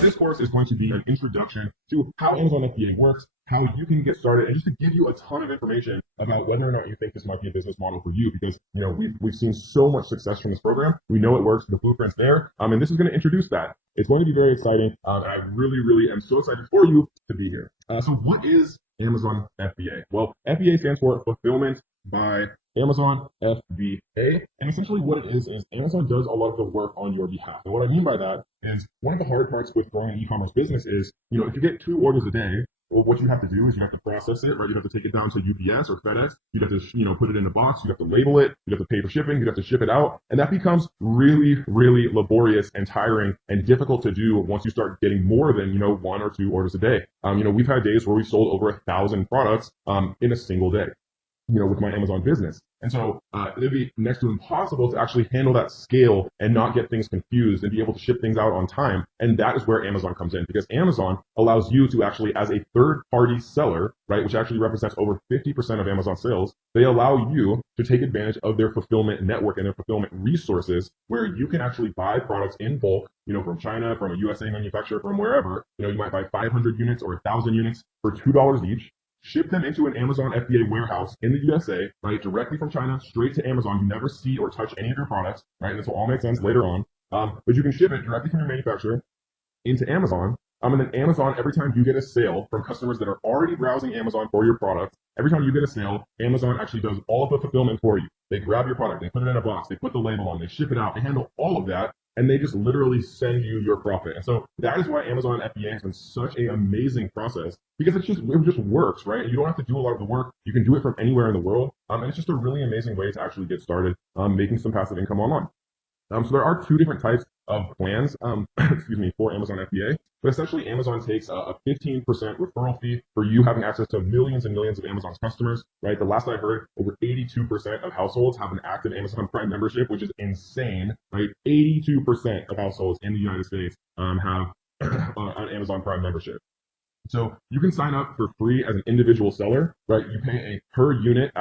this course is going to be an introduction to how Amazon FBA works, how you can get started, and just to give you a ton of information about whether or not you think this might be a business model for you, because we've seen so much success from this program. We know it works, the blueprint's there, and this is going to introduce that. It's going to be very exciting, and I really am so excited for you to be here. So what is Amazon FBA? Well, FBA stands for Fulfillment by Amazon, FBA, and essentially what it is Amazon does a lot of the work on your behalf. And what I mean by that is one of the hard parts with growing an e-commerce business is, if you get 2 orders a day, well, what you have to do is you have to process it, right? You have to take it down to UPS or FedEx. You have to, put it in a box. You have to label it. You have to pay for shipping. You have to ship it out. And that becomes really laborious and tiring and difficult to do once you start getting more than, 1 or 2 orders a day. We've had days where we sold over 1,000 products, in a single day, with my Amazon business. And so it'd be next to impossible to actually handle that scale and not get things confused and be able to ship things out on time. And that is where Amazon comes in, because Amazon allows you to actually, as a third-party seller, right, which actually represents over 50% of Amazon sales, they allow you to take advantage of their fulfillment network and their fulfillment resources, where you can actually buy products in bulk, from China, from a USA manufacturer, from wherever. You might buy 500 units or 1,000 units for $2 each. Ship them into an Amazon FBA warehouse in the USA, right, directly from China, straight to Amazon. You never see or touch any of your products, right? And this will all make sense later on. But you can ship it directly from your manufacturer into Amazon. And then Amazon, every time you get a sale from customers that are already browsing Amazon for your product, every time you get a sale, Amazon actually does all of the fulfillment for you. They grab your product, they put it in a box, they put the label on, they ship it out, they handle all of that, and they just literally send you your profit. And so that is why Amazon FBA has been such an amazing process, because it just works, right? You don't have to do a lot of the work. You can do it from anywhere in the world. And it's just a really amazing way to actually get started making some passive income online. So there are 2 different types of plans, for Amazon FBA. But essentially, Amazon takes a 15% referral fee for you having access to millions and millions of Amazon's customers, right? The last I heard, over 82% of households have an active Amazon Prime membership, which is insane, right? 82% of households in the United States have an Amazon Prime membership. So you can sign up for free as an individual seller, right? You pay a per unit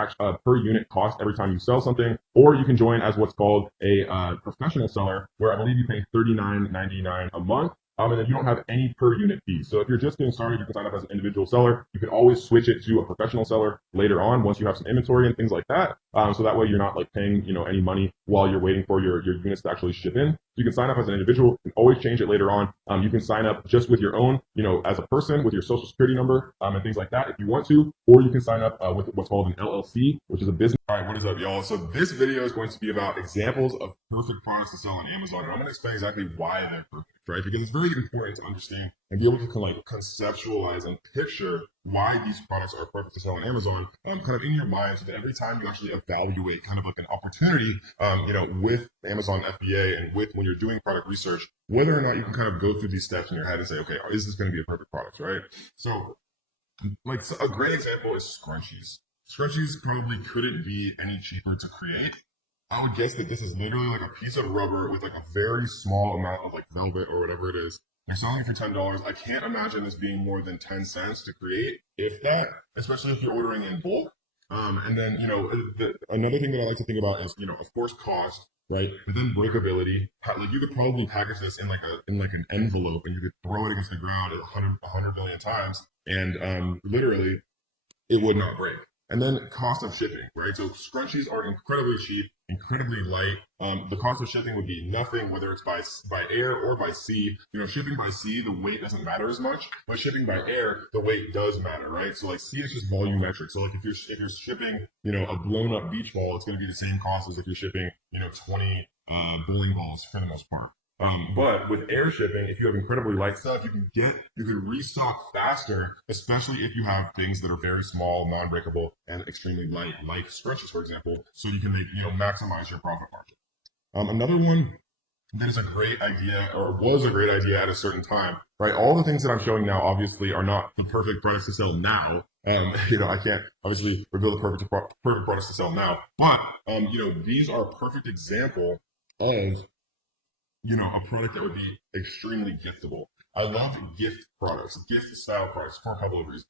cost every time you sell something, or you can join as what's called a professional seller, where I believe you pay $39.99 a month. And then you don't have any per unit fees. So if you're just getting started, you can sign up as an individual seller. You can always switch it to a professional seller later on once you have some inventory and things like that. So that way you're not paying, any money while you're waiting for your units to actually ship in. You can sign up as an individual. You can always change it later on. You can sign up just with your own, as a person with your social security number and things like that if you want to, or you can sign up with what's called an LLC, which is a business. All right, what is up, y'all? So this video is going to be about examples of perfect products to sell on Amazon, and I'm going to explain exactly why they're perfect, right? Because it's very important to understand and be able to conceptualize and picture why these products are perfect to sell on Amazon, kind of in your mind, so that every time you actually evaluate kind of an opportunity, with Amazon FBA and with when you're doing product research, whether or not you can kind of go through these steps in your head and say, okay, is this going to be a perfect product, right? So, a great example is scrunchies. Scrunchies probably couldn't be any cheaper to create. I would guess that this is literally like a piece of rubber with a very small amount of velvet or whatever it is. They're selling it for $10. I can't imagine this being more than 10 cents to create, if that, especially if you're ordering in bulk. And then, another thing that I like to think about is, of course, cost, right? But then breakability. You could probably package this in an envelope, and you could throw it against the ground 100 billion times, and literally it would not break. And then cost of shipping, right? So scrunchies are incredibly cheap, incredibly light. The cost of shipping would be nothing, whether it's by air or by sea. Shipping by sea, the weight doesn't matter as much, but shipping by air, the weight does matter, right? So sea is just volumetric. So if you're shipping, a blown up beach ball, it's going to be the same cost as if you're shipping, 20 bowling balls for the most part. But with air shipping, if you have incredibly light stuff, you can restock faster, especially if you have things that are very small, non-breakable, and extremely light, like scrunchies, for example, so you can maximize your profit margin. Another one that is a great idea, or was a great idea at a certain time, right? All the things that I'm showing now obviously are not the perfect products to sell now. I can't obviously reveal the perfect products to sell now, but these are a perfect example of a product that would be extremely giftable. I love gift products, gift style products, for a couple of reasons.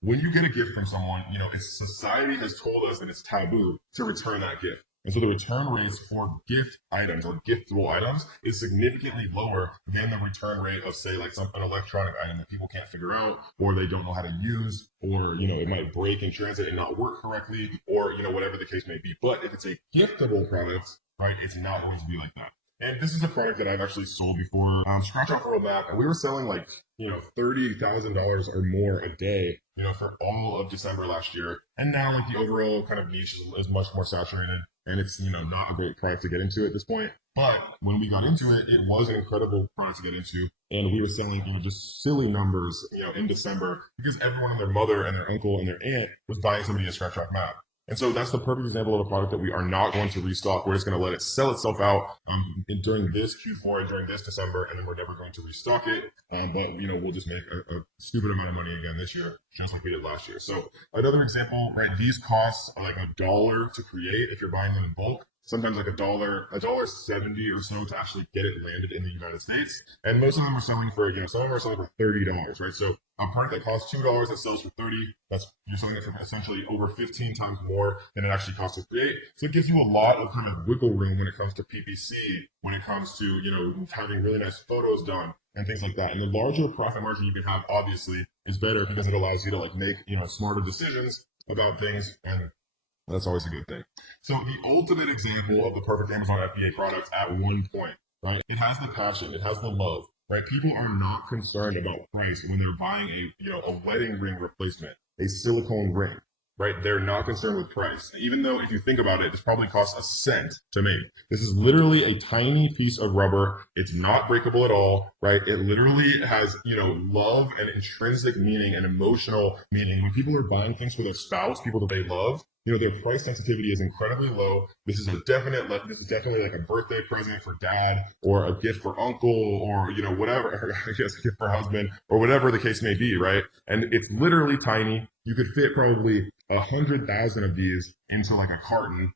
When you get a gift from someone, society has told us that it's taboo to return that gift. And so the return rates for gift items or giftable items is significantly lower than the return rate of, say, like an electronic item that people can't figure out, or they don't know how to use, or, it might break in transit and not work correctly, or, whatever the case may be. But if it's a giftable product, right, it's not going to be like that. And this is a product that I've actually sold before. Scratch off a road map, and we were selling like, $30,000 or more a day, for all of December last year. And now like the overall kind of niche is much more saturated, and it's, not a great product to get into at this point. But when we got into it, it was an incredible product to get into. And we were selling, just silly numbers, in December, because everyone and their mother and their uncle and their aunt was buying somebody a Scratch Off map. And so that's the perfect example of a product that we are not going to restock. We're just going to let it sell itself out during this Q4 and during this December, and then we're never going to restock it. But we'll just make a stupid amount of money again this year, just like we did last year. So another example, right? These costs are like $1 to create if you're buying them in bulk. Sometimes like $1.70 or so to actually get it landed in the United States. And most of them are selling for, some of them are selling for $30, right? So a product that costs $2 that sells for $30, you're selling it for essentially over 15 times more than it actually costs to create. So it gives you a lot of kind of wiggle room when it comes to PPC, when it comes to, having really nice photos done and things like that. And the larger profit margin you can have, obviously, is better because it allows you to like make, smarter decisions about things, and that's always a good thing. So the ultimate example of the perfect Amazon FBA product at one point, right? It has the passion, it has the love, right? People are not concerned about price when they're buying a wedding ring replacement, a silicone ring, right? They're not concerned with price. Even though if you think about it, this probably costs a cent to make. This is literally a tiny piece of rubber. It's not breakable at all, right? It literally has, love and intrinsic meaning and emotional meaning. When people are buying things for their spouse, people that they love, their price sensitivity is incredibly low. This is definitely like a birthday present for dad, or a gift for uncle, or, whatever, I guess a gift for husband, or whatever the case may be, right? And it's literally tiny. You could fit probably 100,000 of these into like a carton,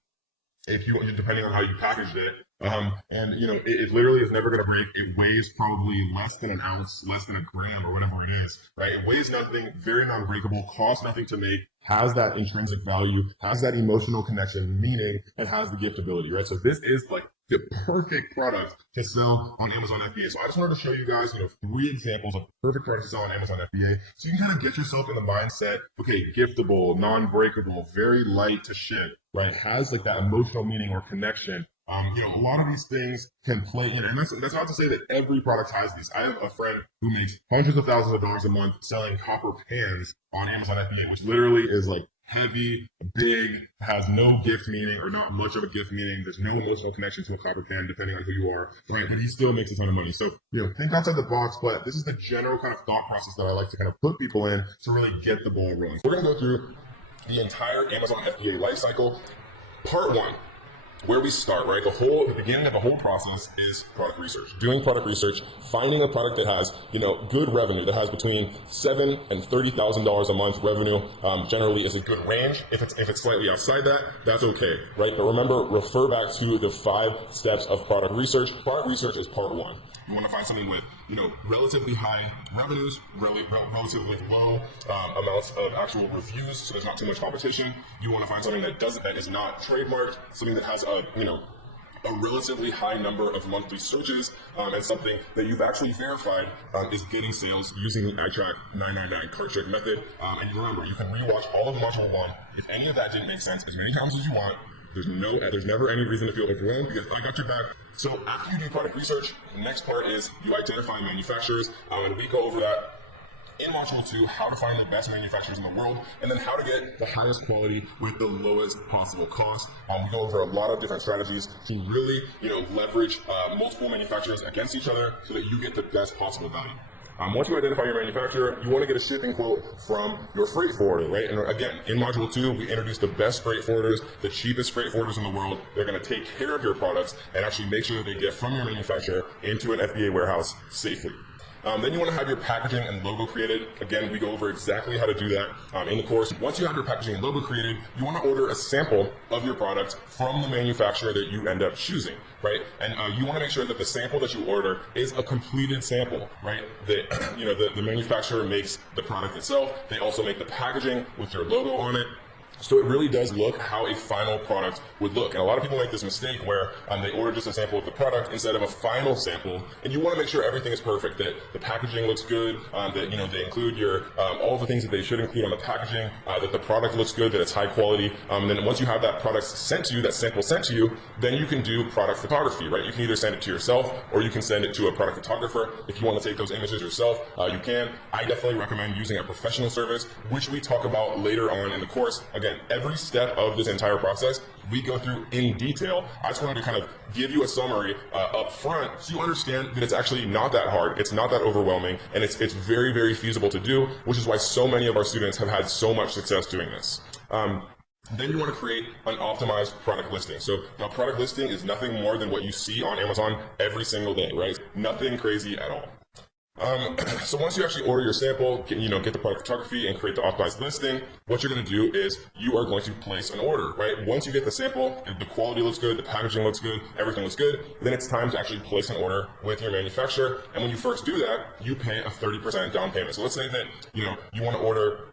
if you, depending on how you packaged it. It literally is never going to break. It weighs probably less than an ounce, less than a gram, or whatever it is, right? It weighs nothing, very non-breakable, costs nothing to make, has that intrinsic value, has that emotional connection, meaning, and has the giftability, right? So this is like the perfect product to sell on Amazon FBA. So I just wanted to show you guys, 3 examples of perfect products to sell on Amazon FBA, so you can kind of get yourself in the mindset, okay, giftable, non-breakable, very light to ship, right? Has like that emotional meaning or connection. A lot of these things can play in, and that's not to say that every product has these. I have a friend who makes hundreds of thousands of dollars a month selling copper pans on Amazon FBA, which literally is like heavy, big, has no gift meaning or not much of a gift meaning. There's no emotional connection to a copper pan, depending on who you are, right? But he still makes a ton of money. So, think outside the box, but this is the general kind of thought process that I like to kind of put people in to really get the ball rolling. We're going to go through the entire Amazon FBA lifecycle. Part 1. Where we start, right? The beginning of the whole process is product research. Doing product research, finding a product that has, good revenue, that has between $7,000 and $30,000 a month revenue, generally is a good range. If it's slightly outside that, that's okay, right? But remember, refer back to the 5 steps of product research. Product research is part 1. You want to find something with, relatively high revenues, relatively low amounts of actual reviews, so there's not too much competition. You want to find something that is not trademarked, something that has a relatively high number of monthly searches, and something that you've actually verified is getting sales using the iTrack 999 cart trick method. And you remember, you can rewatch all of module 1. If any of that didn't make sense, as many times as you want. There's never any reason to feel overwhelmed, because I got your back. So after you do product research, the next part is you identify manufacturers, and we go over that in module 2, how to find the best manufacturers in the world, and then how to get the highest quality with the lowest possible cost. We go over a lot of different strategies to really, leverage multiple manufacturers against each other so that you get the best possible value. Once you identify your manufacturer, you want to get a shipping quote from your freight forwarder, right? And again, in module 2, we introduce the best freight forwarders, the cheapest freight forwarders in the world. They're going to take care of your products and actually make sure that they get from your manufacturer into an FBA warehouse safely. Then you want to have your packaging and logo created. Again, we go over exactly how to do that in the course. Once you have your packaging and logo created, you want to order a sample of your product from the manufacturer that you end up choosing, right? And you want to make sure that the sample that you order is a completed sample, right? The manufacturer makes the product itself. They also make the packaging with your logo on it. So it really does look how a final product would look. And a lot of people make this mistake where they order just a sample of the product instead of a final sample. And you want to make sure everything is perfect, that the packaging looks good, that they include your all the things that they should include on the packaging, that the product looks good, that it's high quality. Then once you have that product sent to you, that sample sent to you, then you can do product photography, right? You can either send it to yourself or you can send it to a product photographer. If you want to take those images yourself, you can. I definitely recommend using a professional service, which we talk about later on in the course. Again, every step of this entire process we go through in detail. I just wanted to kind of give you a summary up front so you understand that it's actually not that hard, it's not that overwhelming, and it's very, very feasible to do, which is why so many of our students have had so much success doing this. Then you want to create an optimized product listing. So now product listing is nothing more than what you see on Amazon every single day, right? Nothing crazy at all. So once you actually order your sample, get the product photography and create the optimized listing, what you're going to do is you are going to place an order, right? Once you get the sample, and the quality looks good, the packaging looks good, everything looks good, then it's time to actually place an order with your manufacturer. And when you first do that, you pay a 30% down payment. So let's say that, you want to order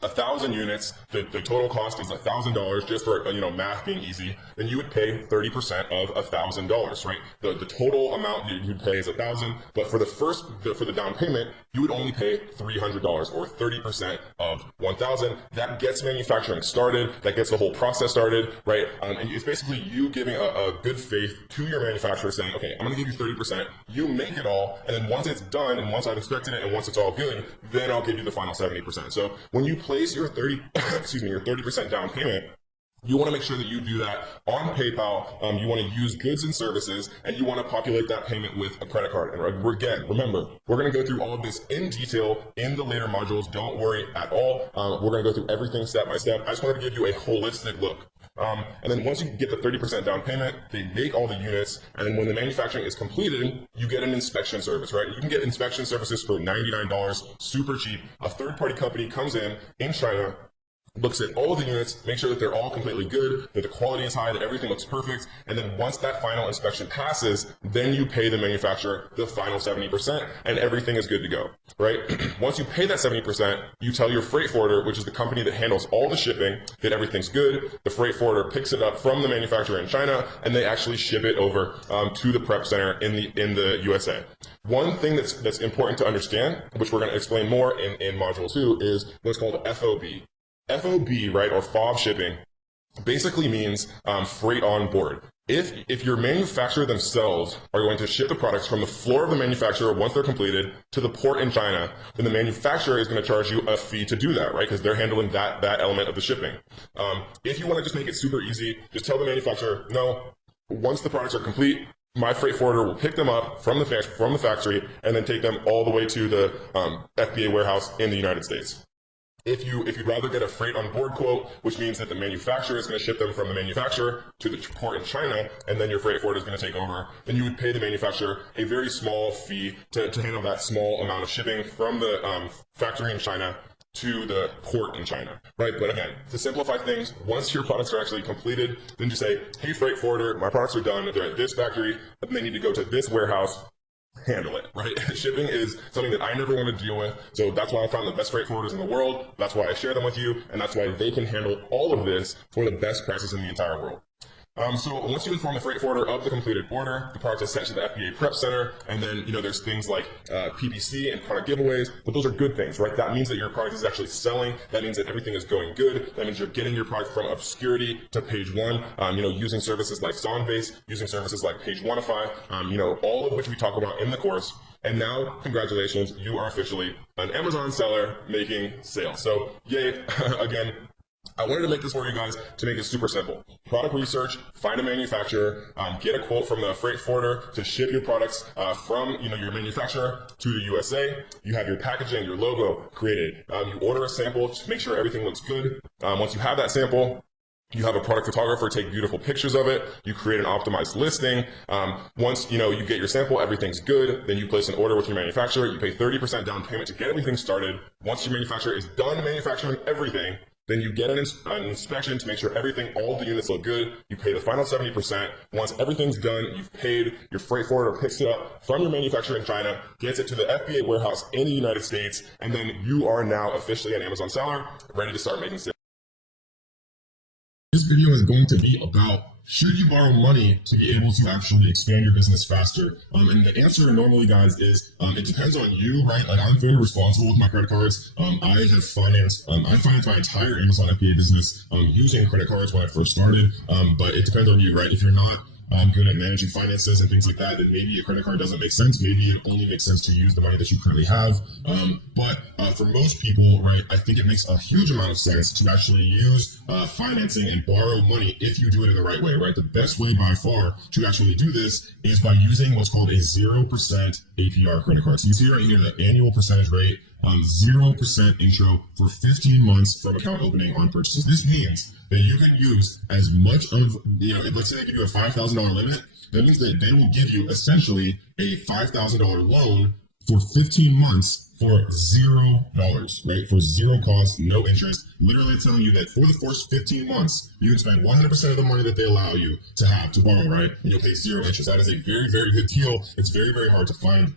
1,000 units, the total cost is $1,000, just for math being easy, then you would pay 30% of $1,000, right? The total amount you'd pay is $1,000, but for the down payment, you would only pay $300 or 30% of $1,000. That gets manufacturing started, that gets the whole process started, right? And it's basically you giving a good faith to your manufacturer saying, okay, I'm gonna give you 30%, you make it all, and then once it's done, and once I've inspected it, and once it's all good, then I'll give you the final 70%. So when you place your 30% down payment, you want to make sure that you do that on PayPal. You want to use goods and services, and you want to populate that payment with a credit card. And again, remember, we're going to go through all of this in detail in the later modules. Don't worry at all. We're going to go through everything step by step. I just wanted to give you a holistic look. And then once you get the 30% down payment, they make all the units, and then when the manufacturing is completed, you get an inspection service, right? You can get inspection services for $99, super cheap. A third-party company comes in China, looks at all of the units, make sure that they're all completely good, that the quality is high, that everything looks perfect, and then once that final inspection passes, then you pay the manufacturer the final 70%, and everything is good to go, right? Once you pay that 70%, you tell your freight forwarder, which is the company that handles all the shipping, that everything's good. The freight forwarder picks it up from the manufacturer in China, and they actually ship it over to the prep center in the USA. One thing that's important to understand, which we're going to explain more in Module 2, is what's called FOB. FOB, right, or FOB shipping, basically means freight on board. If your manufacturer themselves are going to ship the products from the floor of the manufacturer once they're completed to the port in China, then the manufacturer is going to charge you a fee to do that, right? Because they're handling that element of the shipping. If you want to just make it super easy, just tell the manufacturer, no, once the products are complete, my freight forwarder will pick them up from the factory and then take them all the way to the FBA warehouse in the United States. If you'd rather get a freight on board quote, which means that the manufacturer is going to ship them from the manufacturer to the port in China, and then your freight forwarder is going to take over, then you would pay the manufacturer a very small fee to handle that small amount of shipping from the factory in China to the port in China, right? But again, to simplify things, once your products are actually completed, then just say, hey, freight forwarder, my products are done, they're at this factory, but they need to go to this warehouse, handle it, right? Shipping is something that I never want to deal with, so that's why I found the best freight forwarders in the world, that's why I share them with you, and that's why they can handle all of this for the best prices in the entire world. So once you inform the freight forwarder of the completed order, the product is sent to the FBA prep center, and then there's things like PPC and product giveaways, but those are good things, right? That means that your product is actually selling. That means that everything is going good. That means you're getting your product from obscurity to page one. Using services like Sonbase, using services like Pageoneify, all of which we talk about in the course. And now, congratulations, you are officially an Amazon seller making sales. So, yay! Again, I wanted to make this for you guys to make it super simple. Product research, find a manufacturer, get a quote from the freight forwarder to ship your products from your manufacturer to the USA. You have your packaging, your logo created. You order a sample to make sure everything looks good. Once you have that sample, you have a product photographer take beautiful pictures of it. You create an optimized listing. Once you get your sample, everything's good. Then you place an order with your manufacturer. You pay 30% down payment to get everything started. Once your manufacturer is done manufacturing everything, then you get an inspection to make sure all the units look good. You pay the final 70%. Once everything's done, you've paid, your freight forwarder picks it up from your manufacturer in China, gets it to the FBA warehouse in the United States, and then you are now officially an Amazon seller, ready to start making sales. This video is going to be about, should you borrow money to be able to actually expand your business faster? And the answer normally, guys, is it depends on you, right? Like, I'm very responsible with my credit cards. I financed my entire Amazon FBA business using credit cards when I first started. But it depends on you, right? If you're not good at managing finances and things like that, then maybe a credit card doesn't make sense. Maybe it only makes sense to use the money that you currently have. But for most people, right, I think it makes a huge amount of sense to actually use financing and borrow money if you do it in the right way, right? The best way by far to actually do this is by using what's called a 0% APR credit card. So you see right here the annual percentage rate, 0% intro for 15 months from account opening on purchases. This means that you can use as much of, let's say they give you a $5,000 limit. That means that they will give you essentially a $5,000 loan for 15 months for $0, right? For zero cost, no interest. Literally telling you that for the first 15 months, you can spend 100% of the money that they allow you to have to borrow, right? And you'll pay zero interest. That is a very, very good deal. It's very, very hard to find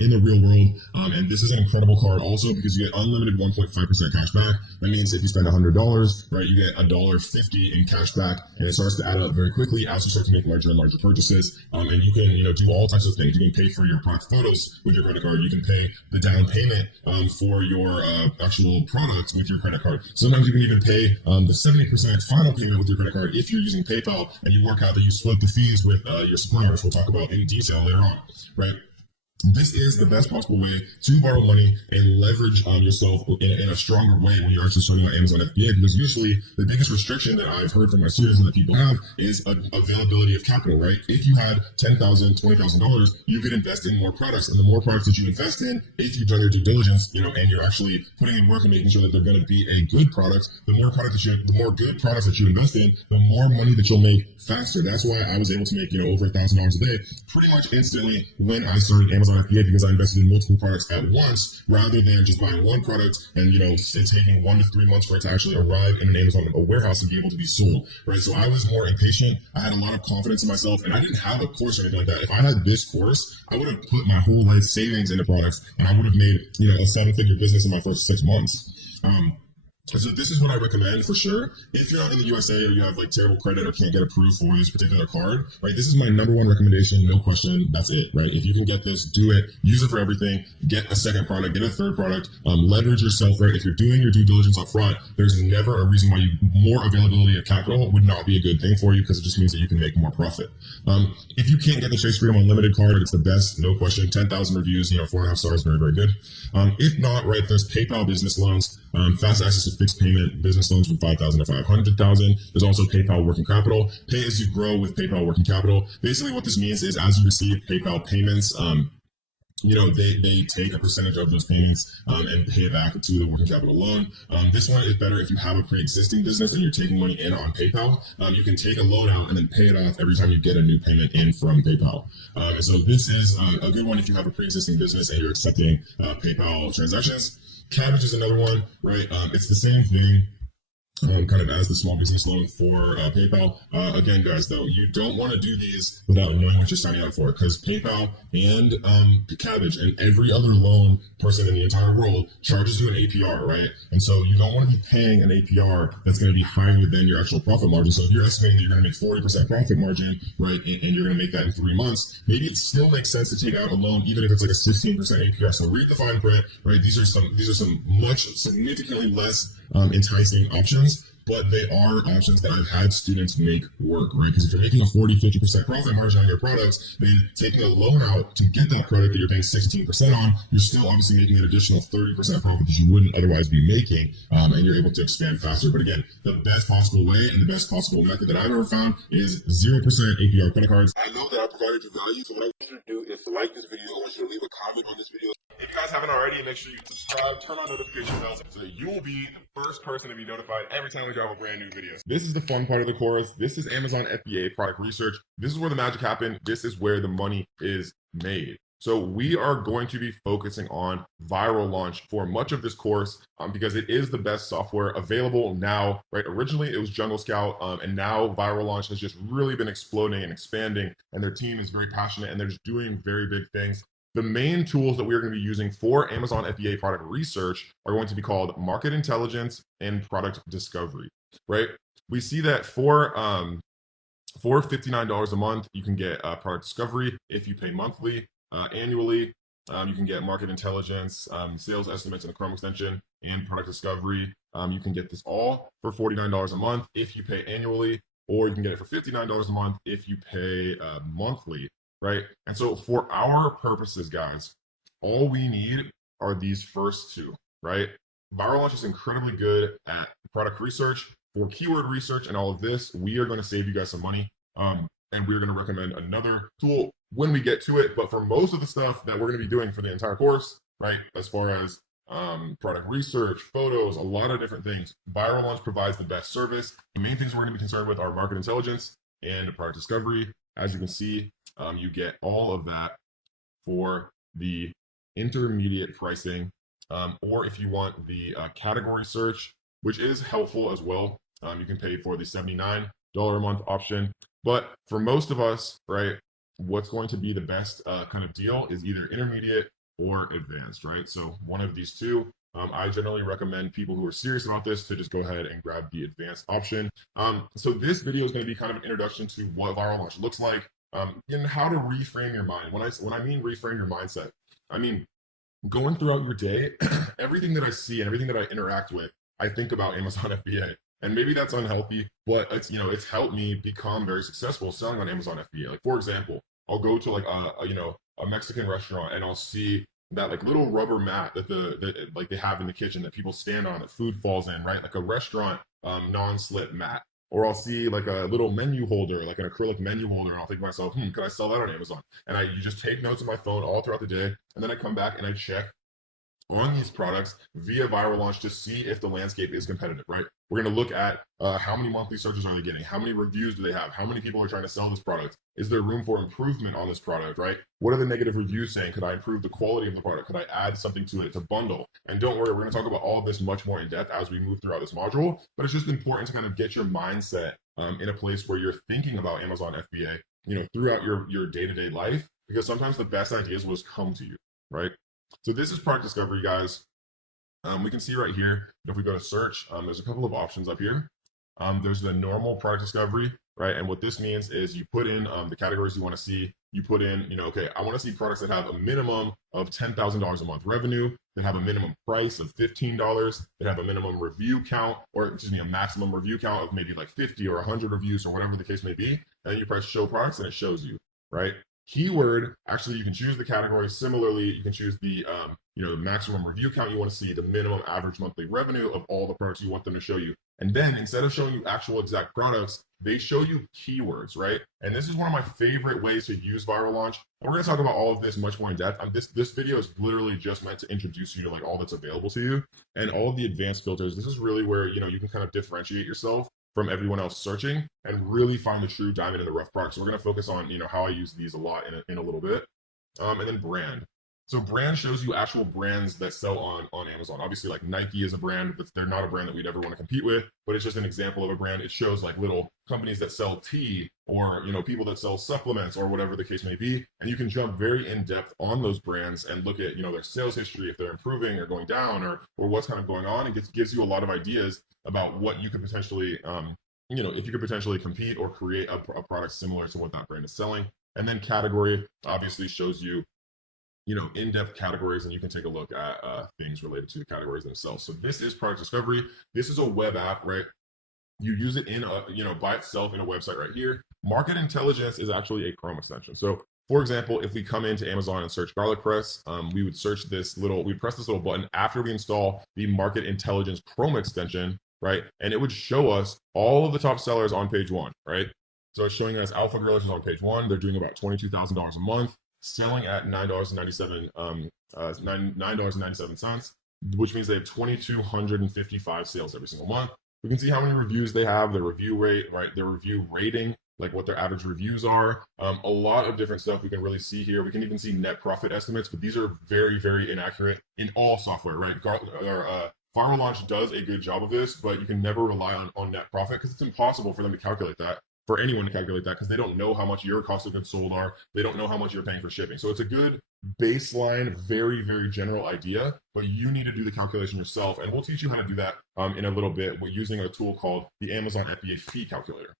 in the real world. And this is an incredible card also because you get unlimited 1.5% cash back. That means if you spend $100, right, you get $1.50 in cash back, and it starts to add up very quickly as you start to make larger and larger purchases. And you can, do all types of things. You can pay for your product photos with your credit card. You can pay the down payment for your actual product with your credit card. Sometimes you can even pay the 70% final payment with your credit card if you're using PayPal and you work out that you split the fees with your suppliers. We'll talk about in detail later on, right? This is the best possible way to borrow money and leverage yourself in a stronger way when you're actually starting on Amazon FBA, because usually the biggest restriction that I've heard from my students and that people have is availability of capital, right? If you had $10,000, $20,000, you could invest in more products, and the more products that you invest in, if you've done your due diligence, and you're actually putting in work and making sure that they're going to be a good product, the more good products that you invest in, the more money that you'll make faster. That's why I was able to make, over $1,000 a day pretty much instantly when I started Amazon FBA, because I invested in multiple products at once rather than just buying one product and, it taking 1 to 3 months for it to actually arrive in an Amazon warehouse and be able to be sold, right? So I was more impatient. I had a lot of confidence in myself, and I didn't have a course or anything like that. If I had this course, I would have put my whole life savings into products, and I would have made, a 7-figure business in my first 6 months. So this is what I recommend for sure. If you're not in the USA or you have terrible credit or can't get approved for this particular card, right? This is my #1 recommendation, no question. That's it, right? If you can get this, do it. Use it for everything. Get a second product, get a third product. Leverage yourself, right? If you're doing your due diligence up front, there's never a reason why more availability of capital would not be a good thing for you, because it just means that you can make more profit. If you can't get the Chase Freedom Unlimited card, it's the best, no question. 10,000 reviews, 4.5 stars, very, very good. If not, right, there's PayPal business loans, fast access to fixed payment business loans from $5,000 to $500,000. There's also PayPal working capital. Pay as you grow with PayPal working capital. Basically, what this means is as you receive PayPal payments, they take a percentage of those payments and pay it back to the working capital loan. This one is better if you have a pre-existing business and you're taking money in on PayPal. You can take a loan out and then pay it off every time you get a new payment in from PayPal. And so this is a good one if you have a pre-existing business and you're accepting PayPal transactions. Cabbage is another one, right? It's the same thing. Kind of as the small business loan for PayPal. Again, guys, though, you don't want to do these without knowing what you're signing up for, because PayPal and Cabbage and every other loan person in the entire world charges you an APR, right? And so you don't want to be paying an APR that's going to be higher than your actual profit margin. So if you're estimating that you're going to make 40% profit margin, right, and you're going to make that in 3 months, maybe it still makes sense to take out a loan, even if it's like a 16% APR. So read the fine print, right? These are some much significantly less enticing options, but they are options that I've had students make work, right? Because if you're making a 40-50% profit margin on your products, then taking a loan out to get that product that you're paying 16% on, you're still obviously making an additional 30% profit that you wouldn't otherwise be making, and you're able to expand faster. But again, the best possible way and the best possible method that I've ever found is 0% APR credit cards. I know that I provided you value, so what I want you to do is to like this video. I want you to leave a comment on this video. If you guys haven't already, make sure you subscribe, turn on notification bells, so that you will be the first person to be notified every time we drop a brand new video. This is the fun part of the course. This is Amazon FBA product research. This is where the magic happens. This is where the money is made. So we are going to be focusing on viral launch for much of this course because it is the best software available now, right? Originally it was Jungle Scout, and now viral launch has just really been exploding and expanding, and their team is very passionate and they're just doing very big things. The main tools that we are going to be using for Amazon FBA product research are going to be called market intelligence and product discovery, right? we see that for $59 a month, you can get product discovery. If you pay monthly, annually, you can get market intelligence, sales estimates, and a Chrome extension, and product discovery. You can get this all for $49 a month if you pay annually, or you can get it for $59 a month if you pay monthly, right? And so for our purposes, guys, all we need are these first two, right? Viral Launch is incredibly good at product research. For keyword research and all of this, we are going to save you guys some money. And we're going to recommend another tool when we get to it. But for most of the stuff that we're going to be doing for the entire course, right, as far as product research, photos, a lot of different things, Viral Launch provides the best service. The main things we're going to be concerned with are market intelligence and product discovery. As you can see, you get all of that for the intermediate pricing, or if you want the category search, which is helpful as well. You can pay for the $79 a month option. But for most of us, right, what's going to be the best kind of deal is either intermediate or advanced, right? So one of these two. I generally recommend people who are serious about this to just go ahead and grab the advanced option. So this video is going to be kind of an introduction to what Viral Launch looks like, and how to reframe your mind. When I mean reframe your mindset, I mean going throughout your day, everything that I see and everything that I interact with, I think about Amazon FBA. And maybe that's unhealthy, but it's helped me become very successful selling on Amazon FBA. Like, for example, I'll go to like a Mexican restaurant and I'll see that like little rubber mat that like they have in the kitchen that people stand on that food falls in, right? Like a restaurant non-slip mat. Or I'll see like a little menu holder, like an acrylic menu holder, and I'll think to myself, could I sell that on Amazon? And you just take notes on my phone all throughout the day, and then I come back and I check on these products via Viral Launch to see if the landscape is competitive, right? We're going to look at how many monthly searches are they getting? How many reviews do they have? How many people are trying to sell this product? Is there room for improvement on this product, right? What are the negative reviews saying? Could I improve the quality of the product? Could I add something to it to bundle? And don't worry, we're going to talk about all of this much more in depth as we move throughout this module, but it's just important to kind of get your mindset in a place where you're thinking about Amazon FBA, throughout your day-to-day life, because sometimes the best ideas will just come to you, right? So this is product discovery, guys. We can see right here, if we go to search, there's a couple of options up here. There's the normal product discovery, right? And what this means is you put in the categories you want to see. You put in, okay, I want to see products that have a minimum of $10,000 a month revenue, that have a minimum price of $15, that have a minimum review count, or excuse me, a maximum review count of maybe like 50 or 100 reviews or whatever the case may be. And then you press show products and it shows you, right? Keyword, actually, you can choose the category. Similarly, you can choose the the maximum review count you want to see, the minimum average monthly revenue of all the products you want them to show you. And then instead of showing you actual exact products, they show you keywords, right? And this is one of my favorite ways to use Viral Launch. And we're going to talk about all of this much more in depth. This video is literally just meant to introduce you to like all that's available to you and all of the advanced filters. This is really where you can kind of differentiate yourself from everyone else searching and really find the true diamond in the rough product. So we're going to focus on how I use these a lot in a little bit. And then brand. So brand shows you actual brands that sell on Amazon. Obviously, like Nike is a brand, but they're not a brand that we'd ever want to compete with, but it's just an example of a brand. It shows like little companies that sell tea or people that sell supplements or whatever the case may be. And you can jump very in depth on those brands and look at their sales history, if they're improving or going down or what's kind of going on. It gives you a lot of ideas about what you could potentially if you could potentially compete or create a product similar to what that brand is selling. And then category obviously shows you in-depth categories, and you can take a look at things related to the categories themselves. So this is product discovery. This is a web app, right? You use it in by itself in a website right here. Market intelligence is actually a Chrome extension. So for example, if we come into Amazon and search garlic press, we would press this little button after we install the market intelligence Chrome extension, right? And it would show us all of the top sellers on page 1, right? So it's showing us Alpha Gorillas is on page 1. They're doing about $22,000 a month, selling at $9.97, which means they have 2,255 sales every single month. We can see how many reviews they have, their review rate, right? Their review rating, like what their average reviews are. A lot of different stuff we can really see here. We can even see net profit estimates, but these are very, very inaccurate in all software, right? Viral Launch does a good job of this, but you can never rely on net profit because it's impossible for them to calculate that, for anyone to calculate that, because they don't know how much your cost of goods sold are. They don't know how much you're paying for shipping. So it's a good baseline, very, very general idea, but you need to do the calculation yourself. And we'll teach you how to do that in a little bit. We're using a tool called the Amazon FBA fee calculator.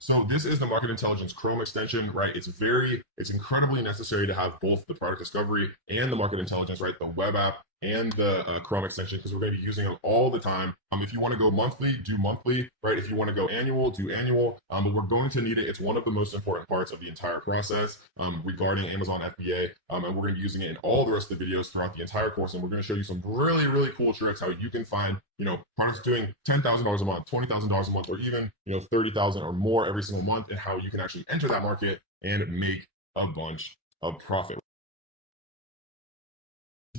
So this is the Market Intelligence Chrome extension, right? It's incredibly necessary to have both the product discovery and the market intelligence, right? The web app and the Chrome extension, because we're going to be using them all the time. If you want to go monthly, do monthly, right? If you want to go annual, do annual. But we're going to need it. It's one of the most important parts of the entire process regarding Amazon FBA. And we're going to be using it in all the rest of the videos throughout the entire course. And we're going to show you some really, really cool tricks how you can find, products doing $10,000 a month, $20,000 a month, or even, $30,000 or more every single month, and how you can actually enter that market and make a bunch of profit.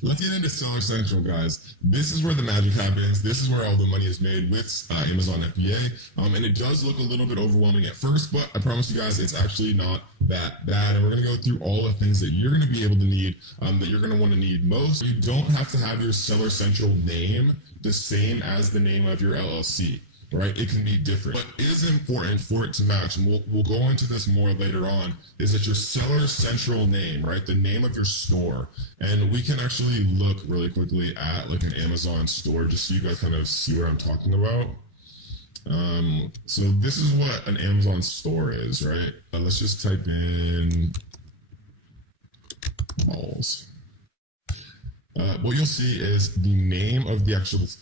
Let's get into Seller Central, guys. This is where the magic happens. This is where all the money is made with Amazon FBA. And it does look a little bit overwhelming at first, but I promise you guys, it's actually not that bad. And we're going to go through all the things that you're going to be able to need, that you're going to want to need most. You don't have to have your Seller Central name the same as the name of your LLC. Right? It can be different. What is important for it to match, and we'll go into this more later on, is that your Seller Central name, right? The name of your store. And we can actually look really quickly at like an Amazon store just so you guys kind of see what I'm talking about. So this is what an Amazon store is, right? Let's just type in malls. What you'll see is the name of the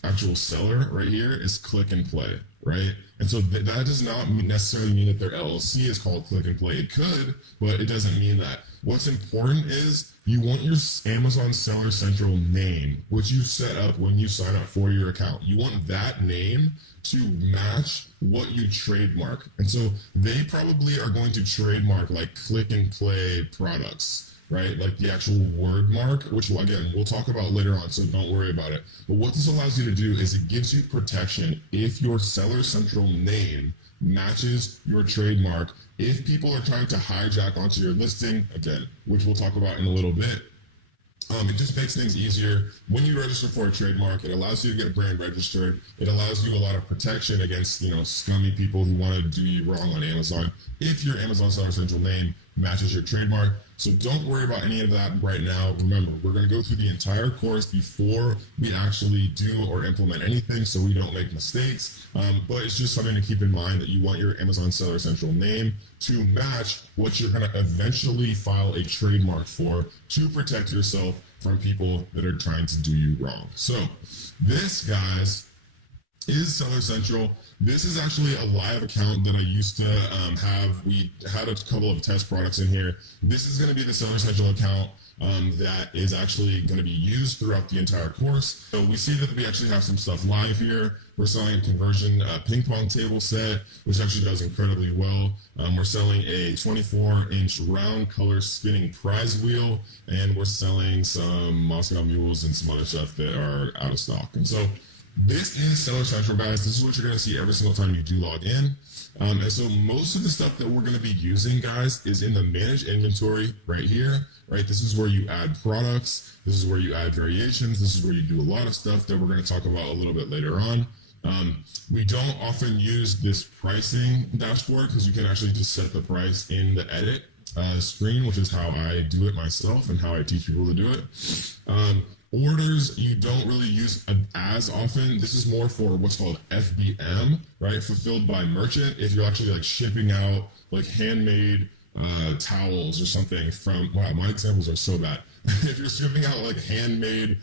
actual seller right here is Click and Play, right? And so that does not necessarily mean that their LLC is called Click and Play. It could, but it doesn't mean that. What's important is you want your Amazon Seller Central name, which you set up when you sign up for your account. You want that name to match what you trademark. And so they probably are going to trademark like Click and Play products, right? Like the actual word mark, which again, we'll talk about later on, so don't worry about it. But what this allows you to do is it gives you protection if your Seller Central name matches your trademark. If people are trying to hijack onto your listing, again, which we'll talk about in a little bit, it just makes things easier. When you register for a trademark, it allows you to get a brand registered. It allows you a lot of protection against, scummy people who want to do you wrong on Amazon if your Amazon Seller Central name matches your trademark. So don't worry about any of that right now. Remember, we're going to go through the entire course before we actually do or implement anything so we don't make mistakes. But it's just something to keep in mind that you want your Amazon Seller Central name to match what you're going to eventually file a trademark for to protect yourself from people that are trying to do you wrong. So this, guys, is Seller Central. This is actually a live account that I used to have. We had a couple of test products in here. This is going to be the Seller Central account that is actually going to be used throughout the entire course. So we see that we actually have some stuff live here. We're selling a conversion ping pong table set, which actually does incredibly well. We're selling a 24-inch round color spinning prize wheel, and we're selling some Moscow mules and some other stuff that are out of stock. And so this is Seller Central, guys. This is what you're going to see every single time you do log in. And so most of the stuff that we're going to be using, guys, is in the manage inventory right here, right? This is where you add products. This is where you add variations. This is where you do a lot of stuff that we're going to talk about a little bit later on. We don't often use this pricing dashboard because you can actually just set the price in the edit screen, which is how I do it myself and how I teach people to do it. Orders, you don't really use as often. This is more for what's called FBM, right? Fulfilled by merchant. If you're actually like shipping out like handmade towels or something from, wow, my examples are so bad. If you're shipping out like handmade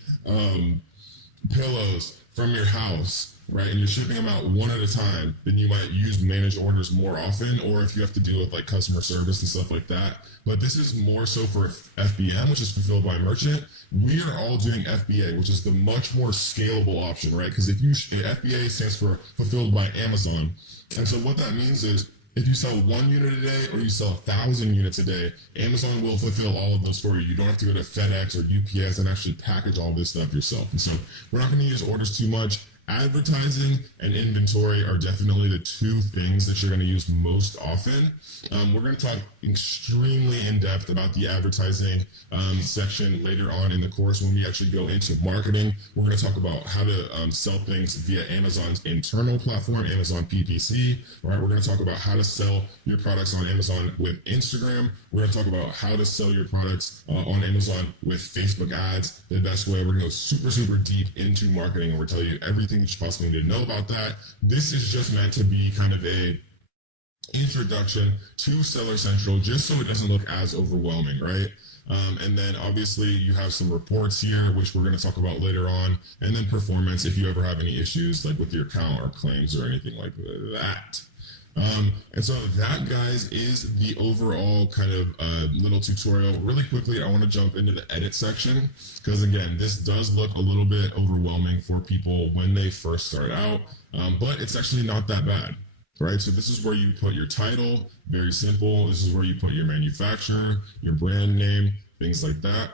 pillows from your house, right, and you're shipping them out one at a time, then you might use manage orders more often, or if you have to deal with like customer service and stuff like that. But this is more so for FBM, which is fulfilled by merchant. We are all doing FBA, which is the much more scalable option, right? Because if you FBA stands for fulfilled by Amazon, and so what that means is if you sell 1 unit a day or you sell 1,000 units a day, Amazon will fulfill all of those for you. You don't have to go to FedEx or UPS and actually package all this stuff yourself. And so we're not going to use orders too much. Advertising and inventory are definitely the two things that you're going to use most often. We're going to talk extremely in depth about the advertising section later on in the course when we actually go into marketing. We're going to talk about how to sell things via Amazon's internal platform, Amazon PPC. Right? We're going to talk about how to sell your products on Amazon with Instagram. We're going to talk about how to sell your products on Amazon with Facebook ads, the best way. We're going to go super, super deep into marketing, and we're telling you everything that you possibly need to know about that. This is just meant to be kind of a introduction to Seller Central, just so it doesn't look as overwhelming, right? And then obviously you have some reports here, which we're going to talk about later on, and then performance if you ever have any issues like with your account or claims or anything like that. And so that, guys, is the overall kind of little tutorial. Really quickly, I want to jump into the edit section because, again, this does look a little bit overwhelming for people when they first start out, but it's actually not that bad. Right, so this is where you put your title, very simple. This is where you put your manufacturer, your brand name, things like that.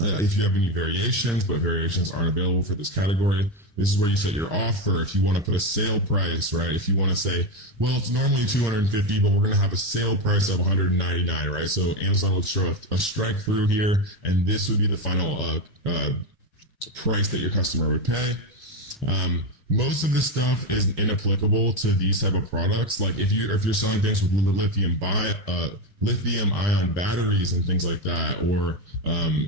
If you have any variations, but variations aren't available for this category, this is where you set your offer. If you want to put a sale price, right? If you want to say, well, it's normally $250, but we're going to have a sale price of $199, right? So Amazon would show a strike through here, and this would be the final price that your customer would pay. Most of this stuff is inapplicable to these type of products. Like if you're selling things with lithium ion batteries and things like that, or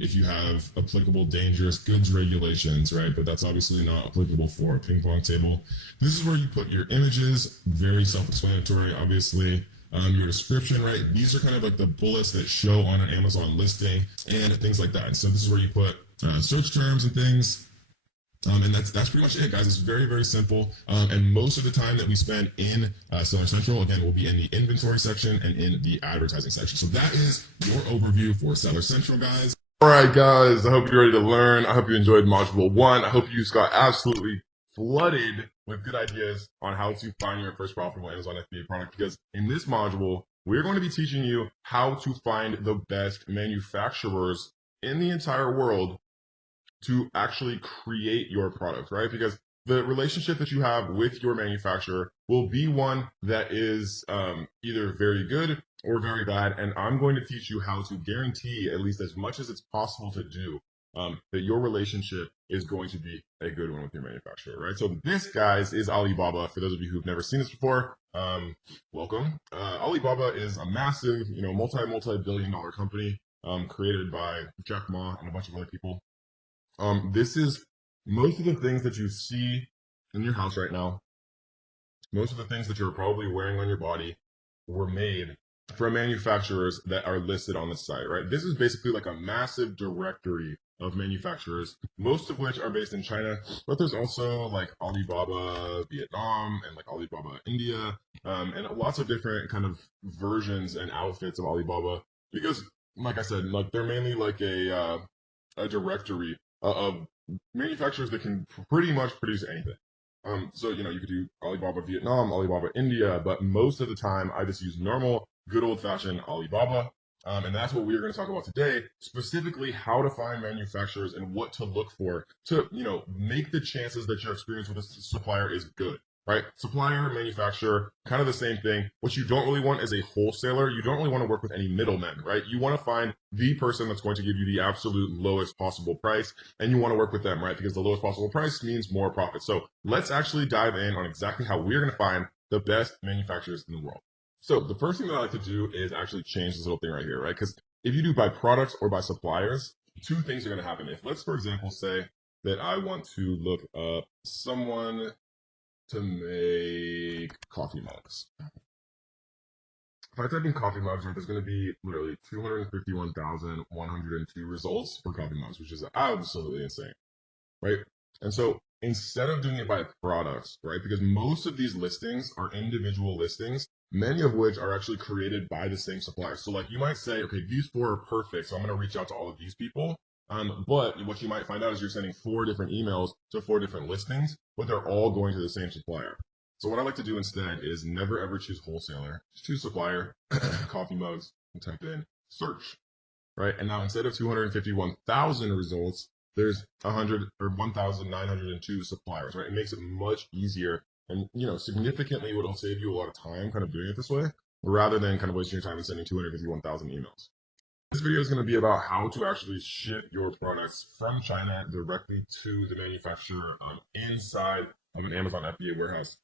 if you have applicable dangerous goods regulations, right? But that's obviously not applicable for a ping pong table. This is where you put your images, very self-explanatory, obviously. Your description, right? These are kind of like the bullets that show on an Amazon listing and things like that. And so this is where you put search terms and things. And that's pretty much it, guys. It's very, very simple. And most of the time that we spend in Seller Central, again, will be in the inventory section and in the advertising section. So that is your overview for Seller Central, guys. All right, guys. I hope you're ready to learn. I hope you enjoyed Module 1. I hope you just got absolutely flooded with good ideas on how to find your first profitable Amazon FBA product. Because in this module, we're going to be teaching you how to find the best manufacturers in the entire world to actually create your product, right? Because the relationship that you have with your manufacturer will be one that is either very good or very bad. And I'm going to teach you how to guarantee, at least as much as it's possible to do, that your relationship is going to be a good one with your manufacturer, right? So this, guys, is Alibaba. For those of you who've never seen this before, welcome. Alibaba is a massive, multi-billion-dollar company created by Jack Ma and a bunch of other people. This is most of the things that you see in your house right now. Most of the things that you're probably wearing on your body were made from manufacturers that are listed on the site, right? This is basically like a massive directory of manufacturers, most of which are based in China, but there's also like Alibaba Vietnam and like Alibaba India, and lots of different kind of versions and outfits of Alibaba, because like I said, like they're mainly like a directory of manufacturers that can pretty much produce anything. So, you could do Alibaba Vietnam, Alibaba India, but most of the time I just use normal, good old-fashioned Alibaba. And that's what we're going to talk about today, specifically how to find manufacturers and what to look for to, make the chances that your experience with a supplier is good. Right? Supplier, manufacturer, kind of the same thing. What you don't really want is a wholesaler. You don't really want to work with any middlemen, right? You want to find the person that's going to give you the absolute lowest possible price, and you want to work with them, right? Because the lowest possible price means more profit. So let's actually dive in on exactly how we're going to find the best manufacturers in the world. So the first thing that I like to do is actually change this little thing right here, right? Because if you do by products or by suppliers, two things are going to happen. If let's, for example, say that I want to look up someone to make coffee mugs. If I type in coffee mugs, there's going to be literally 251,102 results for coffee mugs, which is absolutely insane, right? And so instead of doing it by products, right, because most of these listings are individual listings, many of which are actually created by the same supplier. So like you might say, okay, these 4 are perfect, so I'm going to reach out to all of these people. But what you might find out is you're sending 4 different emails to 4 different listings, but they're all going to the same supplier. So what I like to do instead is never ever choose wholesaler, just choose supplier, coffee mugs, and type in search, right? And now instead of 251,000 results, there's 100 or 1,902 suppliers, right? It makes it much easier, and significantly it'll save you a lot of time kind of doing it this way, rather than kind of wasting your time and sending 251,000 emails. This video is going to be about how to actually ship your products from China directly to the manufacturer inside of an Amazon FBA warehouse